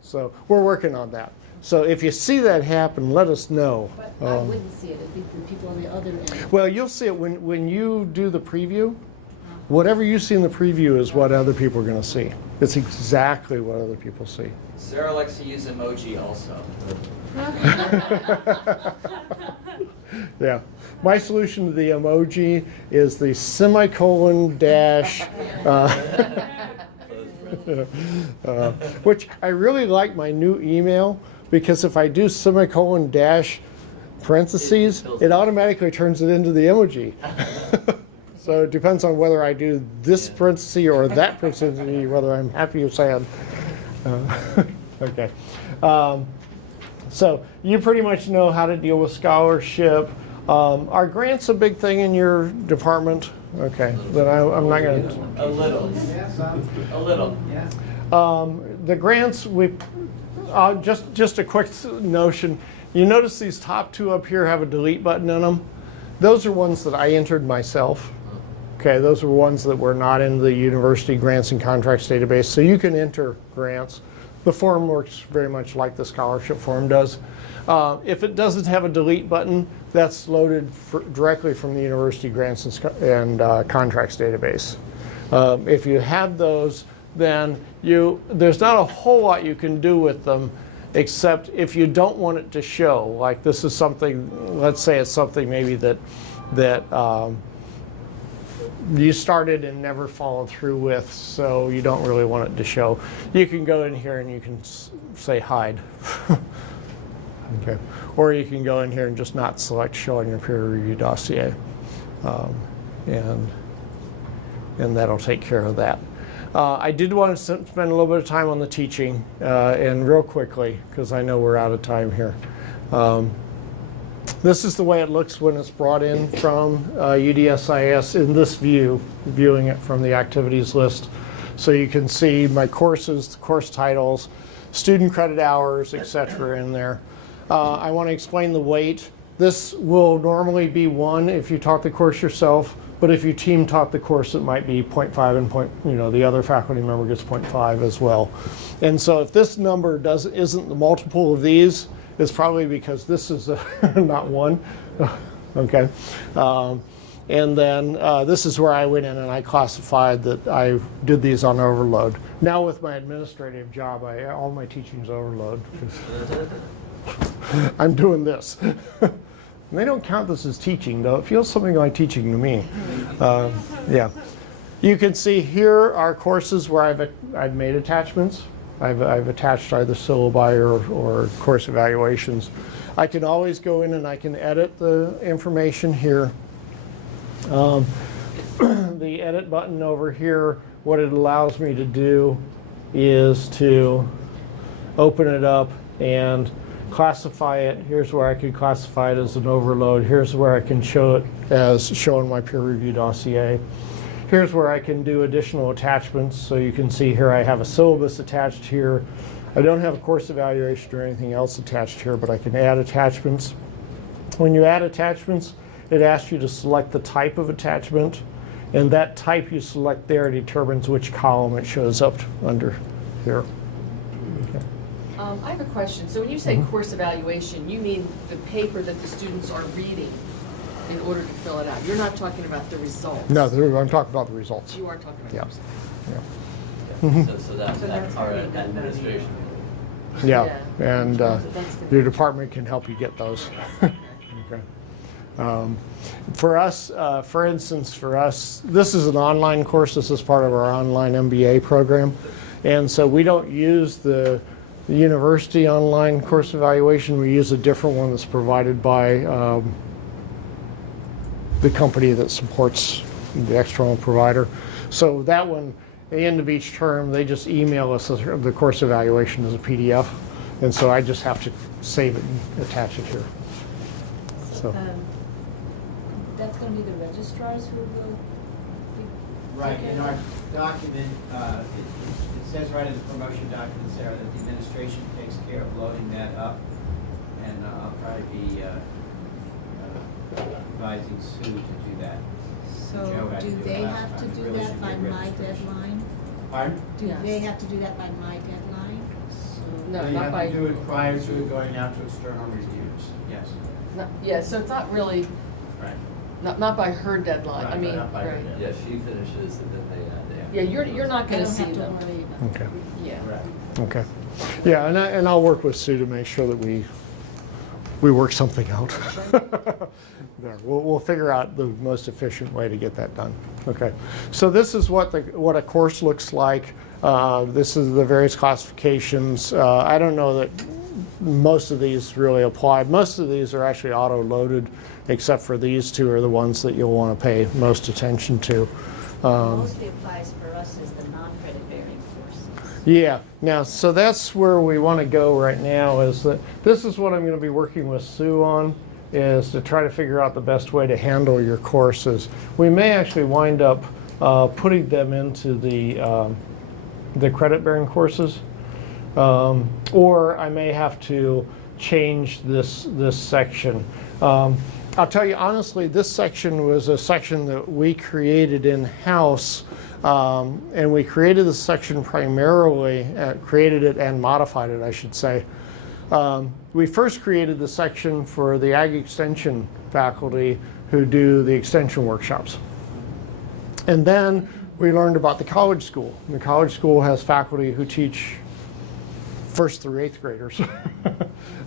So we're working on that. So if you see that happen, let us know. But I wouldn't see it. It'd be the people on the other end. Well, you'll see it when you do the preview. Whatever you see in the preview is what other people are going to see. It's exactly what other people see. Sarah likes to use emoji also. Yeah. My solution to the emoji is the semicolon dash, which I really like my new email, because if I do semicolon dash parentheses, it automatically turns it into the emoji. So it depends on whether I do this parenthesis or that parenthesis, whether I'm happy or sad. Okay. So you pretty much know how to deal with scholarship. Are grants a big thing in your department? Okay, then I'm not going to. A little. Yes, A little. yes. The grants, just a quick notion. You notice these top two up here have a delete button in them. Those are ones that I entered myself. Okay, those are ones that were not in the university grants and contracts database. So you can enter grants. The form works very much like the scholarship form does. If it doesn't have a delete button, that's loaded directly from the university grants and contracts database. If you have those, then there's not a whole lot you can do with them, except if you don't want it to show. Like this is something, let's say it's something maybe that you started and never followed through with, so you don't really want it to show. You can go in here and you can say hide. Okay. Or you can go in here and just not select show on your peer review dossier. And that'll take care of that. I did want to spend a little bit of time on the teaching, and real quickly, because I know we're out of time here. This is the way it looks when it's brought in from UDSIS in this view, viewing it from the activities list. So you can see my courses, the course titles, student credit hours, etc. in there. I want to explain the weight. This will normally be 1 if you taught the course yourself, but if you team taught the course, it might be 0.5 and the other faculty member gets 0.5 as well. And so if this number isn't the multiple of these, it's probably because this is not 1. Okay. And then this is where I went in and I classified that I did these on overload. Now with my administrative job, all my teaching's overload. I'm doing this. And they don't count this as teaching, though. It feels something like teaching to me. Yeah. You can see here are courses where I've made attachments. I've attached either syllabi or course evaluations. I can always go in and I can edit the information here. The edit button over here, what it allows me to do is to open it up and classify it. Here's where I could classify it as an overload. Here's where I can show it as showing my peer review dossier. Here's where I can do additional attachments. So you can see here I have a syllabus attached here. I don't have a course evaluation or anything else attached here, but I can add attachments. When you add attachments, it asks you to select the type of attachment, and that type you select there determines which column it shows up under here. Okay. I have a question. So when you say course evaluation, you mean the paper that the students are reading in order to fill it out? You're not talking about the results? No, I'm talking about the results. You are talking about Yeah. the results. Yeah. So that's our administration. Yeah, and So that's good. your department can help you get those. Okay. For us, for instance, this is an online course. This is part of our online MBA program. And so we don't use the university online course evaluation. We use a different one that's provided by the company that supports the external provider. So that one, at the end of each term, they just email us the course evaluation as a PDF. And so I just have to save it and attach it here. So. That's going to be the registrars who will be. Right, in our document, it says right in the promotion document, Sarah, that the administration takes care of loading that up. And I'll probably be advising Sue to do that. So Joe had to do do it they last have to time. It do really that should by be my registration. deadline? Pardon? Do Yes. they have to do that by my deadline? No, You not have by. to do it prior to it going out to external reviews, yes. Yeah, so it's not really, Right. not by her deadline. I Right, mean, not by her right. deadline. Yeah, she finishes and then they add. Yeah, you're not I gonna don't see have to them. worry about Okay. Yeah. Right. Okay. Yeah, and I'll work with Sue to make sure that we work something out. There, we'll figure out the most efficient way to get that done. Okay. So this is what a course looks like. This is the various classifications. I don't know that most of these really apply. Most of these are actually auto-loaded, except for these two are the ones that you'll want to pay most attention to. Mostly applies for us as the non-credit bearing courses. Yeah, now, so that's where we want to go right now, is that this is what I'm going to be working with Sue on, is to try to figure out the best way to handle your courses. We may actually wind up putting them into the credit-bearing courses, or I may have to change this section. I'll tell you honestly, this section was a section that we created in-house, and we created this section primarily, created it and modified it, I should say. We first created the section for the Ag Extension faculty who do the extension workshops. And then we learned about the college school. The college school has faculty who teach 1st through 8th graders.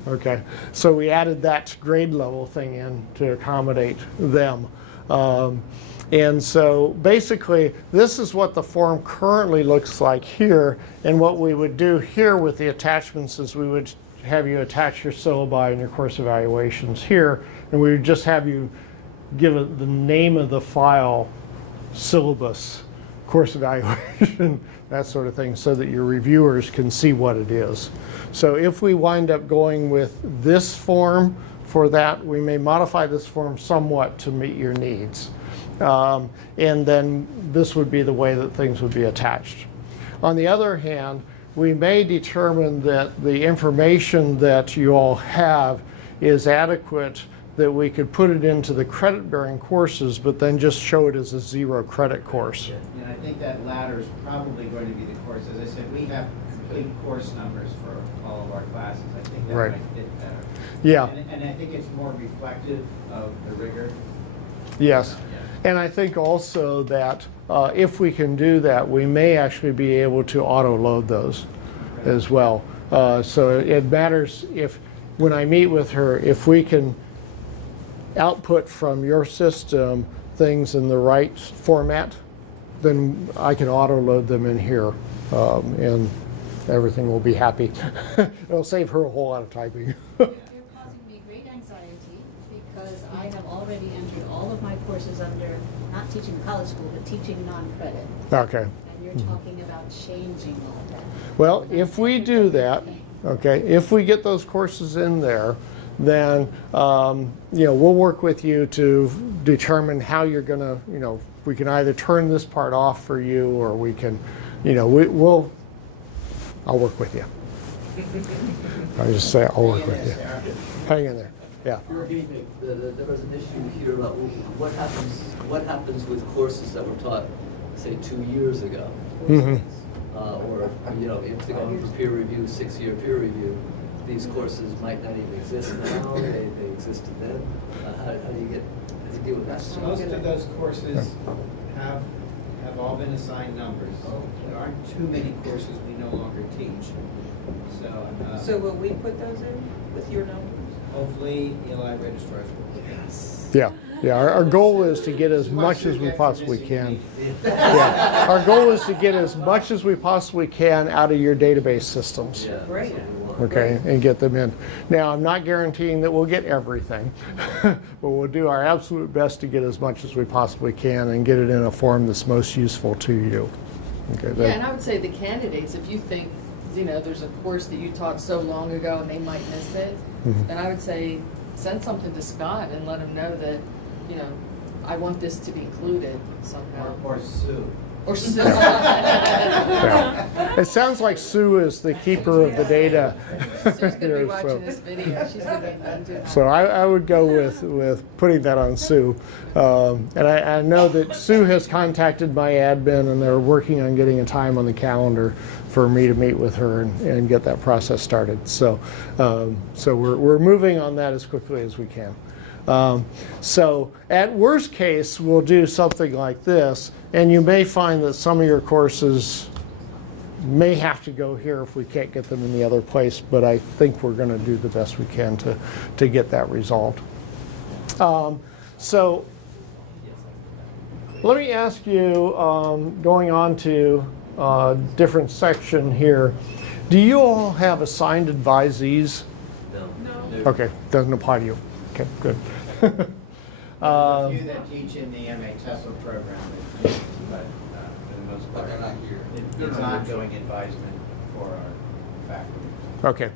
Okay, so we added that grade level thing in to accommodate them. And so basically, this is what the form currently looks like here. And what we would do here with the attachments is we would have you attach your syllabi and your course evaluations here. And we would just have you give it the name of the file, syllabus, course evaluation, that sort of thing, so that your reviewers can see what it is. So if we wind up going with this form for that, we may modify this form somewhat to meet your needs. And then this would be the way that things would be attached. On the other hand, we may determine that the information that you all have is adequate that we could put it into the credit-bearing courses, but then just show it as a 0 credit course. And I think that latter is probably going to be the course. As I said, we have complete course numbers for all of our classes. I think that Right. might fit better. Yeah. And I think it's more reflective of the rigor. Yes. And I think also that if we can do that, we may actually be able to auto-load those as well. So it matters if, when I meet with her, if we can output from your system things in the right format, then I can auto-load them in here, and everything will be happy. It'll save her a whole lot of typing. You're causing me great anxiety because I have already entered all of my courses under, not teaching college school, but teaching non-credit. Okay. And you're talking about changing all that. Well, if we do that, okay, if we get those courses in there, then we'll work with you to determine how you're gonna, we can either turn this part off for you, or we can, I'll work with you. I just say I'll work with you. Hang in there. Yeah. There was an issue here about what happens with courses that were taught, say, 2 years ago. Mm-hmm. Or, if they're going for peer review, 6-year peer review, these courses might not even exist now, they existed then. How do you deal with that? Most of those courses have all been assigned numbers. There aren't too many courses we no longer teach. So will we put those in with your numbers? Hopefully Eli registrars will. Yeah. Yeah. Our goal is to get as much as we possibly can. Yeah. Our goal is to get as much as we possibly can out of your database systems. Yeah, Great. that's what we want. Okay, and get them in. Now, I'm not guaranteeing that we'll get everything, but we'll do our absolute best to get as much as we possibly can and get it in a form that's most useful to you. Okay, Yeah, and I would say the candidates, if you think, there's a course that you taught so long ago and they might miss it, Mhm. then I would say send something to Scott and let him know that, I want this to be included somehow. Or Sue. Or Yeah. It sounds like Sue is the keeper of the data. Sue's gonna be here, watching this video. She's gonna be into So I would go with putting that on Sue. And I know that Sue has contacted my admin, and they're working on getting a time on the calendar for me to meet with her and get that process started. So we're moving on that as quickly as we can. So at worst case, we'll do something like this, and you may find that some of your courses may have to go here if we can't get them in the other place, but I think we're going to do the best we can to get that resolved. So let me ask you, going on to a different section here, do you all have assigned advisees? No. Okay, doesn't apply to you. Okay, good. A few that teach in the MA TESOL program, but for the most part, But they're not here. It's not going advisement for our faculty. Okay.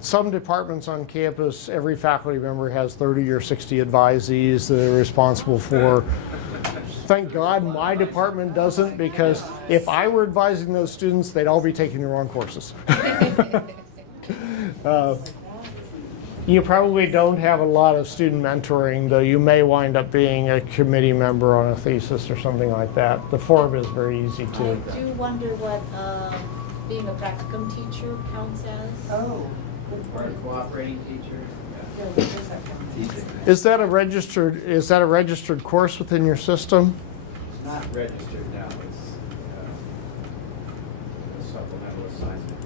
Some departments on campus, every faculty member has 30 or 60 advisees that are responsible for. Thank God my department doesn't, because if I were advising those students, they'd all be taking the wrong courses. You probably don't have a lot of student mentoring, though you may wind up being a committee member on a thesis or something like that. The form is very easy I to. do wonder what being a practicum teacher counts as. Oh. Or a cooperating teacher. Yeah, what does that count? Is that a registered course within your system? It's not registered now, it's a supplemental assignment.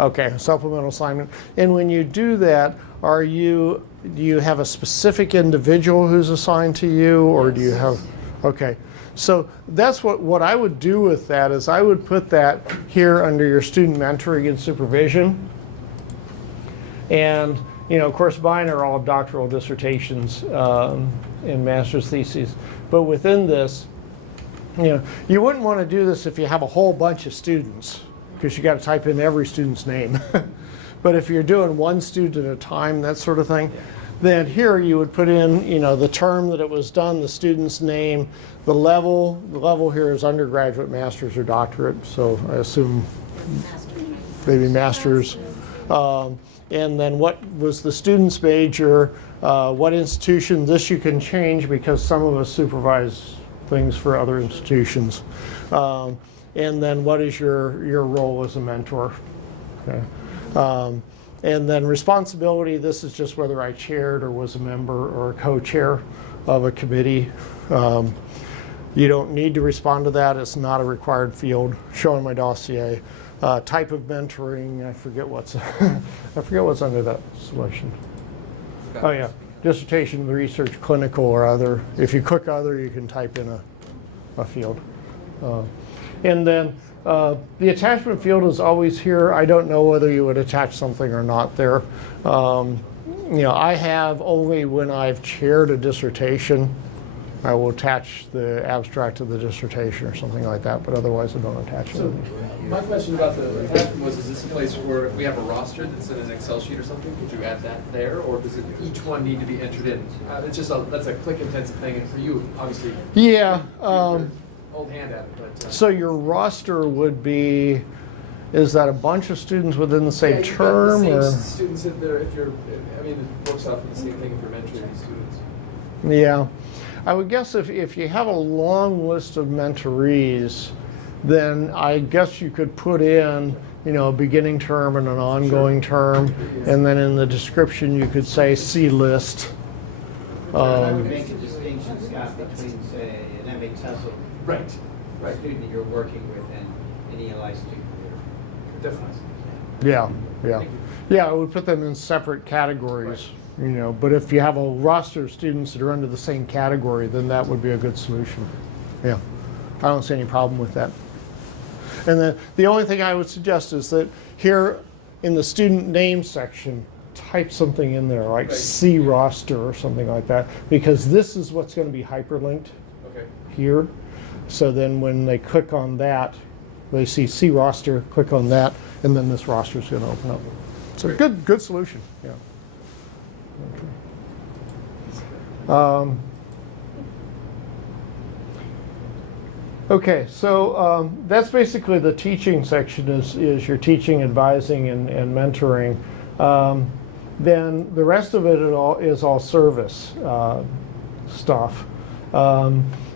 Okay, supplemental assignment. And when you do that, do you have a specific individual who's assigned to you, or do you have? Okay, so that's what I would do with that, is I would put that here under your student mentoring and supervision. And of course, mine are all doctoral dissertations and master's theses. But within this, you wouldn't want to do this if you have a whole bunch of students, because you got to type in every student's name. But if you're doing one student at a time, that sort of thing, then here you would put in, the term that it was done, the student's name, the level. The level here is undergraduate, master's, or doctorate. So I assume maybe master's. And then what was the student's major, What institution, this you can change because some of us supervise things for other institutions. And then what is your role as a mentor? Okay. And then responsibility, this is just whether I chaired or was a member or a co-chair of a committee. You don't need to respond to that. It's not a required field. Showing my dossier. Type of mentoring, I forget what's under that selection. Oh yeah, dissertation, research, clinical, or other. If you click other, you can type in a field. And then the attachment field is always here. I don't know whether you would attach something or not there. You know, I have only when I've chaired a dissertation, I will attach the abstract of the dissertation or something like that, but otherwise I don't attach So, anything. my question about the attachment was, is this a place where if we have a roster that's in an Excel sheet or something, could you add that there, or does it, each one need to be entered in? It's just that's a click-intensive thing, and for you, obviously, Yeah. old hand at it, but. So your roster would be, is that a bunch of students within the same Yeah, you've got term? the Or? same students in there, if you're, I mean, it works out for the same thing if you're mentoring these students. Yeah. I would guess if you have a long list of mentorees, then I guess you could put in, you know, a beginning term and an ongoing term, and then in the description you could say see list. I would make a distinction, Scott, between, say, an MA TESOL Right, student that you're working with and an ELI student. definitely. Yeah, yeah. Yeah, I would put them in separate categories, you know, but if you have a roster of students that are under the same category, then that would be a good solution. Yeah, I don't see any problem with that. And then the only thing I would suggest is that here in the student name section, type something in there like Right. C roster or something like that, because this is what's going to be hyperlinked Okay. here. So then when they click on that, they see C roster, click on that, and then this roster is going to open up. So good solution. Yeah. Okay. Okay, so that's basically the teaching section is your teaching, advising, and mentoring. Then the rest of it is all service stuff.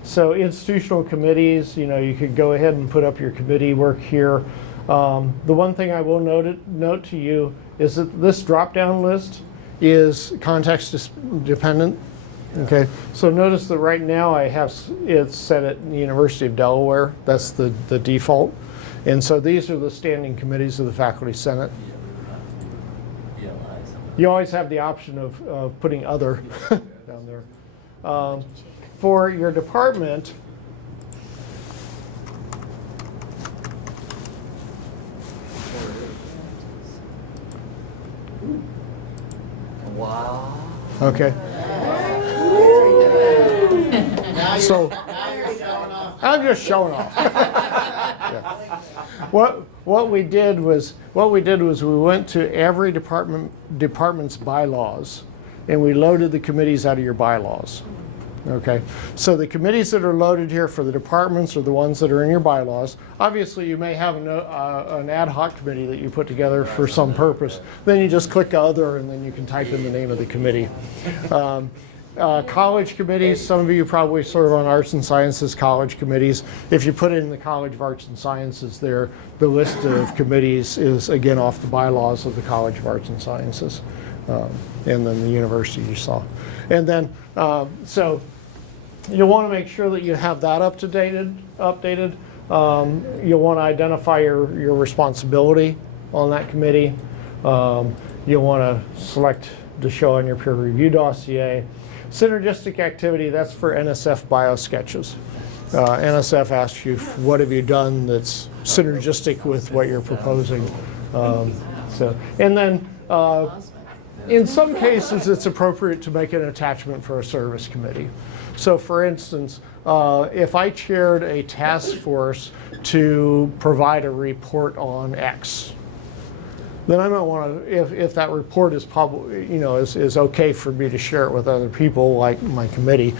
So institutional committees, you know, you could go ahead and put up your committee work here. The one thing I will note to you is that this drop-down list is context dependent. Okay, so notice that right now I have it's set at the University of Delaware. That's the default. And so these are the standing committees of the Faculty Senate. You always have the option of putting other down there. For your department, Wow. okay. So I'm just showing off. Yeah. What we did was we went to every department's bylaws, and we loaded the committees out of your bylaws. Okay, so the committees that are loaded here for the departments are the ones that are in your bylaws. Obviously, you may have an ad hoc committee that you put together for some purpose. Then you just click other, and then you can type in the name of the committee. College committees, some of you probably serve on arts and sciences college committees. If you put in the College of Arts and Sciences there, the list of committees is again off the bylaws of the College of Arts and Sciences. And then the university you saw. And then, so you'll want to make sure that you have that updated. You'll want to identify your responsibility on that committee. You'll want to select to show on your peer review dossier. Synergistic activity, that's for NSF bio sketches. NSF asks you, what have you done that's synergistic with what you're proposing? And then, in some cases, it's appropriate to make an attachment for a service committee. So for instance, if I chaired a task force to provide a report on X, then I might want to, if that report is is okay for me to share it with other people, like my committee,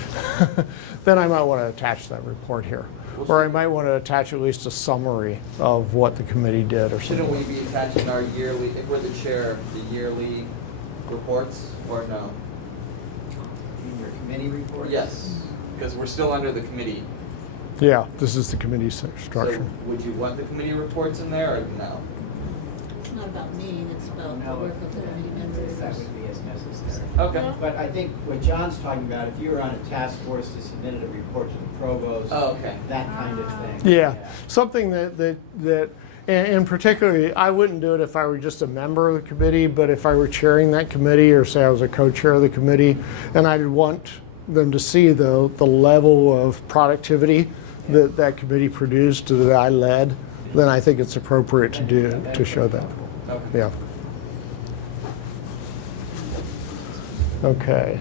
then I might want to attach that report here. Or I might want to attach at least a summary of what the committee did or something. Shouldn't we be attaching our yearly, if we're the chair, the yearly reports, or no? committee reports? Yes, because we're still under the committee. Yeah, this is the committee So structure. would you want the committee reports in there or no? It's not about me, it's about the No, work of the committee members. that would be as necessary. Okay. But I think what John's talking about, if you were on a task force that submitted a report to the provost, Oh, okay. that kind of thing. Yeah, something and particularly, I wouldn't do it if I were just a member of the committee, but if I were chairing that committee, or say I was a co-chair of the committee, and I'd want them to see the level of productivity that that committee produced, that I led, then I think it's appropriate to show that. Okay. Yeah. Okay.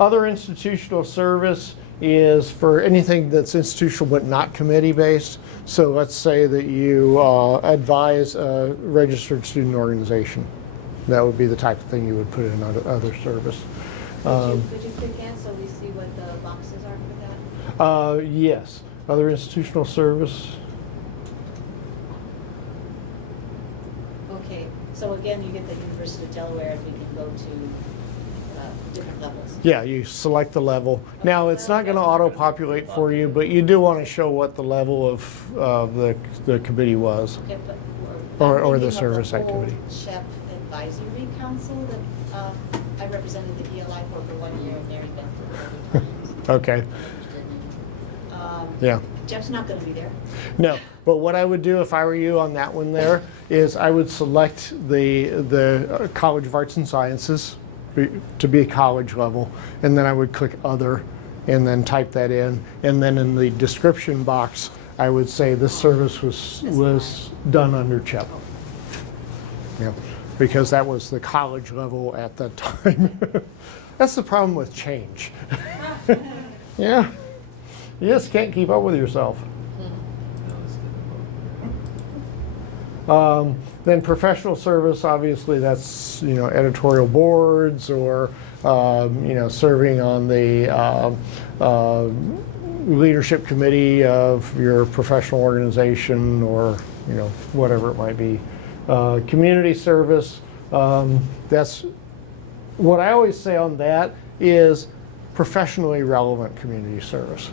Other institutional service is for anything that's institutional but not committee-based. So let's say that you advise a registered student organization. That would be the type of thing you would put in other service. Could you click in so we see what the boxes are for that? Yes. Other institutional service. Okay, so again, you get the University of Delaware, and we can go to different levels. Yeah, you select the level. Now, it's not going to auto-populate for you, but you do want to show what the level of the committee was. Okay, but Or I'm the thinking of service whole activity. SHEP Advisory Council that I represented the ELI for 1 year, and Mary's been for 30 times. Okay. Yeah. Jeff's not going to be there. No, but what I would do if I were you on that one there is I would select the College of Arts and Sciences to be a college level, and then I would click Other, and then type that in, and then in the description box I would say this service was done under CHEP. Yeah, because that was the college level at that time. That's the problem with change. Yeah. You just can't keep up with yourself. Then professional service, obviously, that's editorial boards or serving on the leadership committee of your professional organization or whatever it might be. Community service. That's what I always say on that is professionally relevant community service.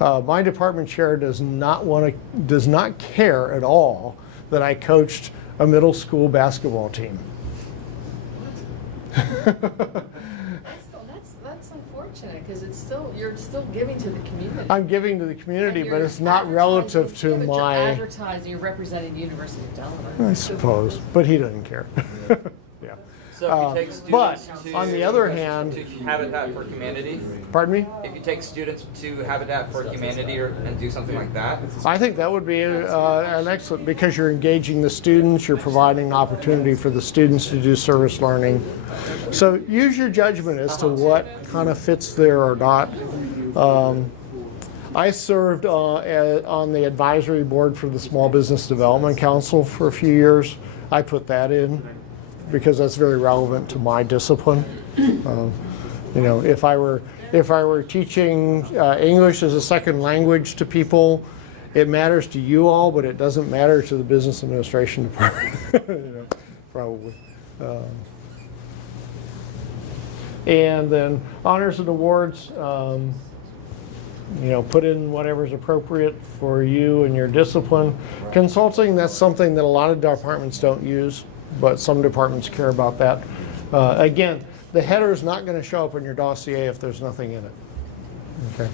My department chair does not care at all that I coached a middle school basketball team. That's unfortunate, because you're still giving to the community. I'm giving to the community, And but you're it's not relative to advertising- yeah, but my. You're advertising, you're representing the University of Delaware. I suppose, but he doesn't care. Yeah. So if you take But students to. on the other hand, To Habitat for Humanity, pardon me? if you take students to Habitat for Humanity and do something like that, I think that would be an excellent, because you're engaging the students, you're providing an opportunity for the students to do service learning. So use your judgment as to what kind of fits there or not. I served on the advisory board for the Small Business Development Council for a few years. I put that in because that's very relevant to my discipline. If I were teaching English as a second language to people, it matters to you all, but it doesn't matter to the business administration department. Probably. And then honors and awards. Put in whatever's appropriate for you and your discipline. Consulting, that's something that a lot of departments don't use, but some departments care about that. Again, the header is not going to show up in your dossier if there's nothing in it. Okay.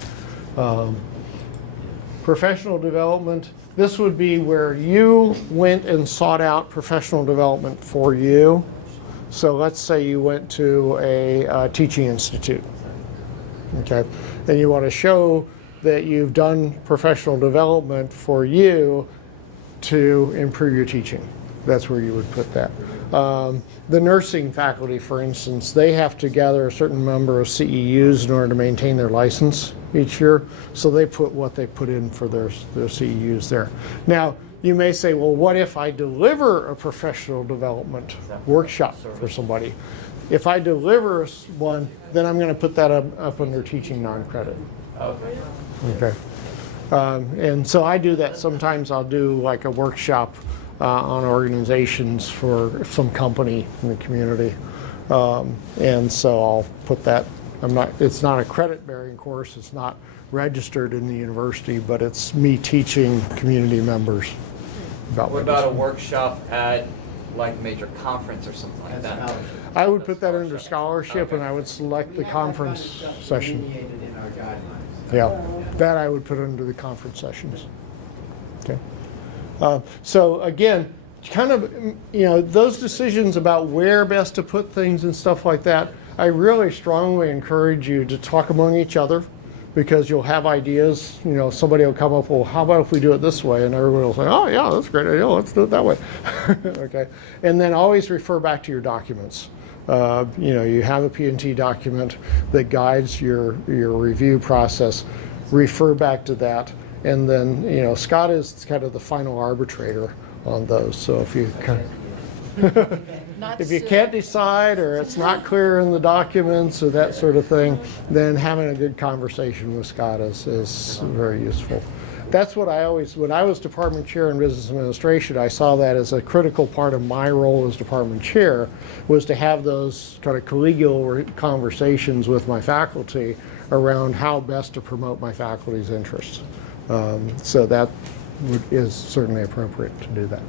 Professional development, this would be where you went and sought out professional development for you. So let's say you went to a teaching institute. Okay, and you want to show that you've done professional development for you to improve your teaching. That's where you would put that. The nursing faculty, for instance, they have to gather a certain number of CEUs in order to maintain their license each year. So they put what they put in for their CEUs there. Now, you may say, well, what if I deliver a professional development workshop for somebody? If I deliver one, then I'm going to put that up under teaching non-credit. Okay. And so I do that. Sometimes I'll do like a workshop on organizations for some company in the community. And so I'll put that, it's not a credit-bearing course, it's not registered in the university, but it's me teaching community members about What what about a this- workshop at like a major conference or something like That's that? scholarship. I would put that under scholarship, and I would select We the have that kind of conference stuff session. delineated in our guidelines. Yeah, that I would put under the conference sessions. Okay. So again, kind of, those decisions about where best to put things and stuff like that, I really strongly encourage you to talk among each other, because you'll have ideas. Somebody will come up, well, how about if we do it this way? And everybody will say, oh yeah, that's a great idea, let's do it that way. Okay. And then always refer back to your documents. You have a P&T document that guides your review process. Refer back to that. And then, Scott is kind of the final arbitrator on those. So if you Not if you soon. can't decide, or it's not clear in the documents or that sort of thing, then having a good conversation with Scott is very useful. That's what when I was department chair in business administration, I saw that as a critical part of my role as department chair, was to have those kind of collegial conversations with my faculty around how best to promote my faculty's interests. So that is certainly appropriate to do that.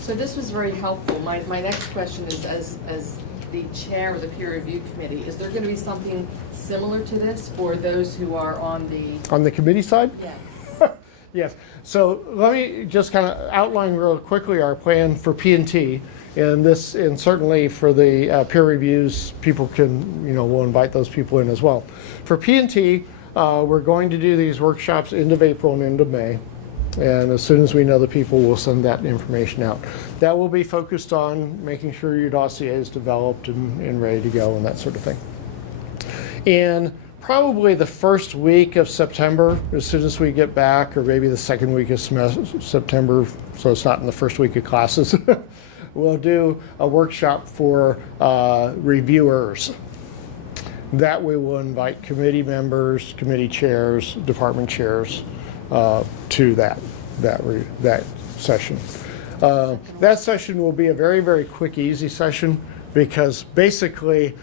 So this was very helpful. My next question is, as the chair of the peer review committee, is there going to be something similar to this for those who are on the? On the committee side? Yes. Yes. So let me just kind of outline real quickly our plan for P&T, and certainly for the peer reviews, people can, we'll invite those people in as well. For P&T, we're going to do these workshops end of April and end of May. And as soon as we know the people, we'll send that information out. That will be focused on making sure your dossier is developed and ready to go and that sort of thing. And probably the first week of September, as soon as we get back, or maybe the second week of September, so it's not in the first week of classes, we'll do a workshop for reviewers. That we will invite committee members, committee chairs, department chairs to that session. That session will be a very, very quick, easy session, because basically,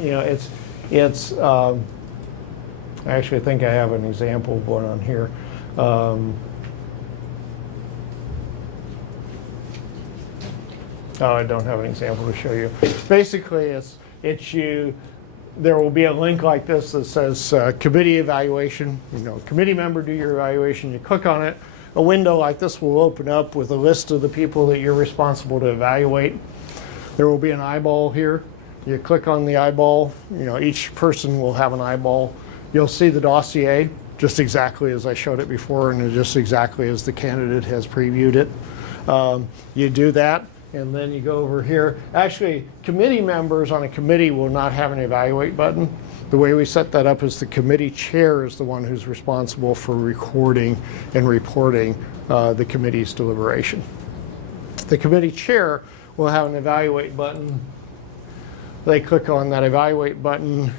it's. I actually think I have an example of one on here. I don't have an example to show you. Basically, there will be a link like this that says committee evaluation. Committee member, do your evaluation. You click on it. A window like this will open up with a list of the people that you're responsible to evaluate. There will be an eyeball here. You click on the eyeball. Each person will have an eyeball. You'll see the dossier just exactly as I showed it before, and just exactly as the candidate has previewed it. You do that. And then you go over here. Actually, committee members on a committee will not have an evaluate button. The way we set that up is the committee chair is the one who's responsible for recording and reporting the committee's deliberation. The committee chair will have an evaluate button. They click on that evaluate button,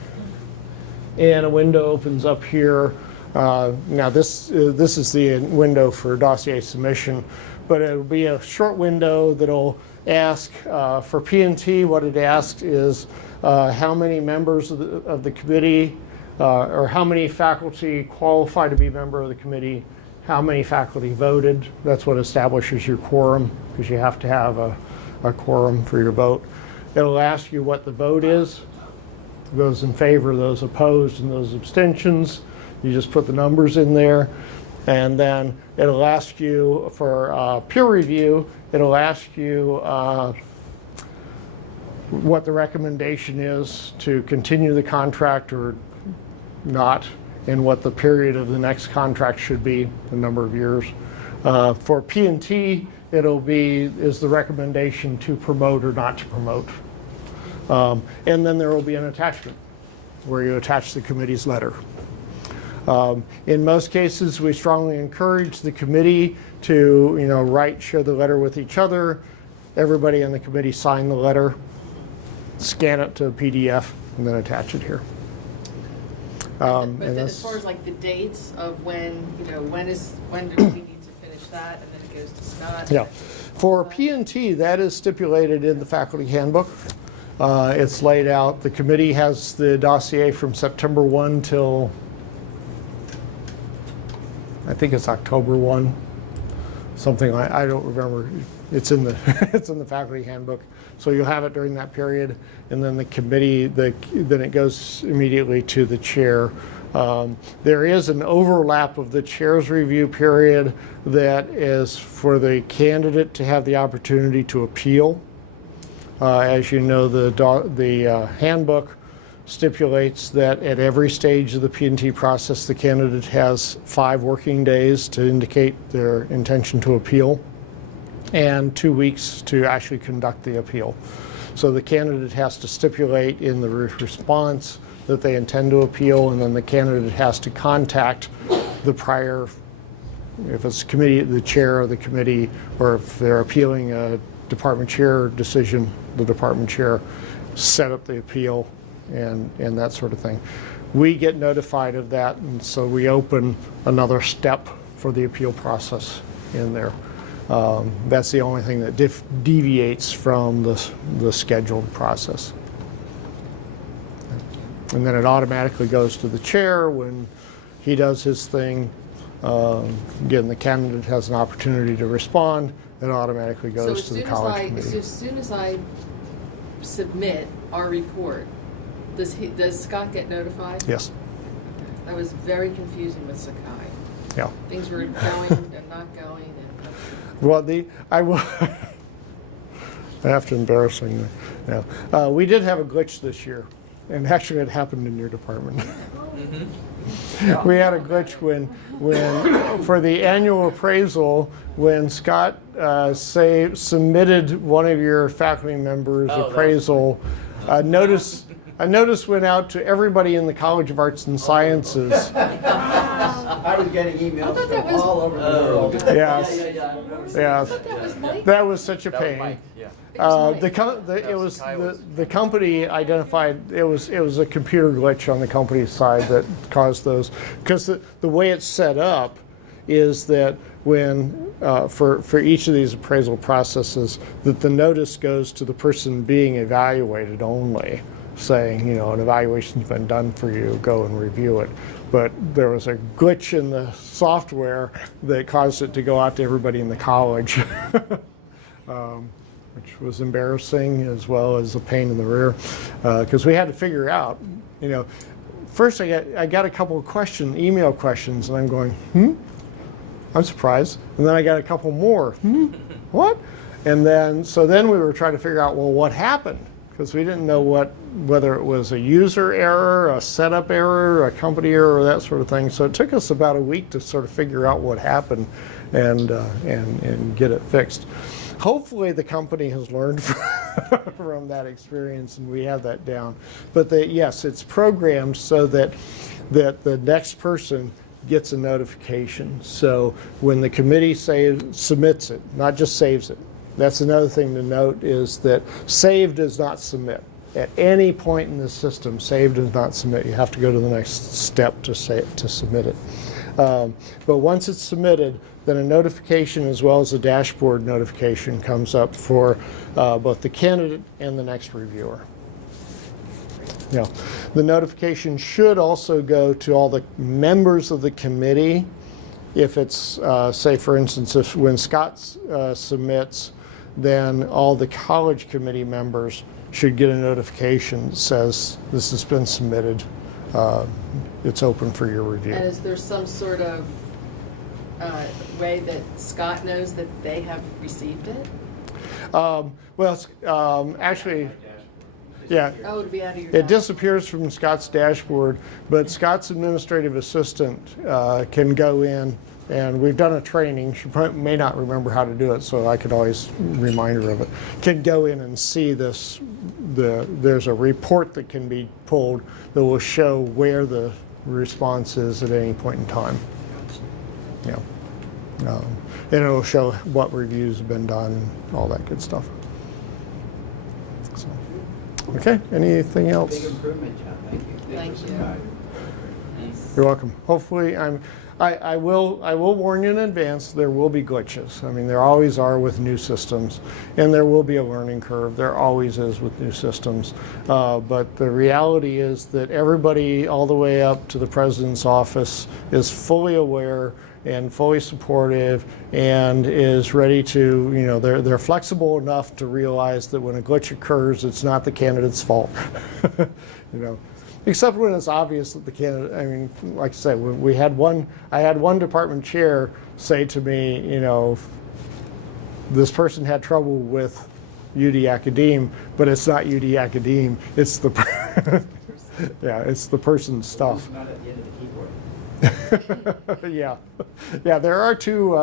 and a window opens up here. Now this is the window for dossier submission, but it'll be a short window that'll ask for P&T. What it asks is how many members of the committee, or how many faculty qualify to be a member of the committee, how many faculty voted. That's what establishes your quorum, because you have to have a quorum for your vote. It'll ask you what the vote is, those in favor, those opposed, and those abstentions. You just put the numbers in there. And then it'll ask you for peer review, it'll ask you what the recommendation is to continue the contract or not, and what the period of the next contract should be, the number of years. For P&T, it'll be, is the recommendation to promote or not to promote. And then there will be an attachment where you attach the committee's letter. In most cases, we strongly encourage the committee to, share the letter with each other. Everybody in the committee sign the letter, scan it to a PDF, and then attach it here. But as far as like the dates of when do we need to finish that, and then it goes to Scott. Yeah. For P&T, that is stipulated in the faculty handbook. It's laid out. The committee has the dossier from September 1 till, I think it's October 1. Something I don't remember. It's in the it's in the faculty handbook. So you'll have it during that period, and then the committee, then it goes immediately to the chair. There is an overlap of the chair's review period that is for the candidate to have the opportunity to appeal. As you know, the handbook stipulates that at every stage of the P&T process, the candidate has 5 working days to indicate their intention to appeal, and 2 weeks to actually conduct the appeal. So the candidate has to stipulate in the response that they intend to appeal, and then the candidate has to contact the prior, if it's committee, the chair of the committee, or if they're appealing a department chair decision, the department chair set up the appeal and that sort of thing. We get notified of that, and so we open another step for the appeal process in there. That's the only thing that deviates from the scheduled process. And then it automatically goes to the chair when he does his thing. Again, the candidate has an opportunity to respond. It automatically goes to the college committee. So as soon as I submit our report, does Scott get notified? Yes. That was very confusing with Sakai. Yeah. Things were going and not going. Well, I will. I have to embarrassing. No, we did have a glitch this year, and actually it happened in your department. We had a glitch when for the annual appraisal, when Scott submitted one of your faculty members' appraisal, a notice went out to everybody in the College of Arts and Sciences. I was getting emails from all over the world. Yes. Yeah. Yes. That was such a pain. The company identified it was a computer glitch on the company's side that caused those, because the way it's set up is that when for each of these appraisal processes, that the notice goes to the person being evaluated only, saying, an evaluation's been done for you, go and review it. But there was a glitch in the software that caused it to go out to everybody in the college, which was embarrassing as well as a pain in the rear, because we had to figure out, first I got a couple of email questions, and I'm going, I'm surprised. And then I got a couple more, what? And then we were trying to figure out, well, what happened? Because we didn't know whether it was a user error, a setup error, a company error, that sort of thing. So it took us about a week to sort of figure out what happened and get it fixed. Hopefully the company has learned from that experience, and we have that down. But yes, it's programmed so that the next person gets a notification. So when the committee submits it, not just saves it. That's another thing to note, is that save does not submit. At any point in the system, save does not submit. You have to go to the next step to submit it. But once it's submitted, then a notification as well as a dashboard notification comes up for both the candidate and the next reviewer. The notification should also go to all the members of the committee. If it's, say for instance, when Scott submits, then all the college committee members should get a notification that says this has been submitted. It's open for your review. And is there some sort of way that Scott knows that they have received it? Actually, yeah. Oh, it'd be out of your It dashboard. disappears from Scott's dashboard, but Scott's administrative assistant can go in, and we've done a training. She may not remember how to do it, so I could always remind her of it. Can go in and see this. There's a report that can be pulled that will show where the response is at any point in time. And it'll show what reviews have been done and all that good stuff. So, okay, anything else? Big improvement, John. Thank you. Thank you. You're welcome. Hopefully, I will warn you in advance, there will be glitches. I mean, there always are with new systems, and there will be a learning curve. There always is with new systems. But the reality is that everybody all the way up to the president's office is fully aware and fully supportive and is ready to, you know, they're flexible enough to realize that when a glitch occurs, it's not the candidate's fault. You know. Except when it's obvious that the candidate, I mean, like I said, I had one department chair say to me, you know, this person had trouble with UD Academe, but it's not UD Academe, it's the, yeah, it's the person's stuff. Not at the end of the keyboard. Yeah, yeah, there are two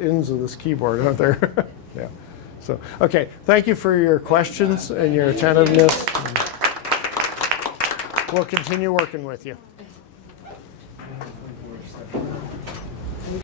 ends of this keyboard, aren't there? Yeah, so, okay, thank you for your questions and your attentiveness. We'll continue working with you.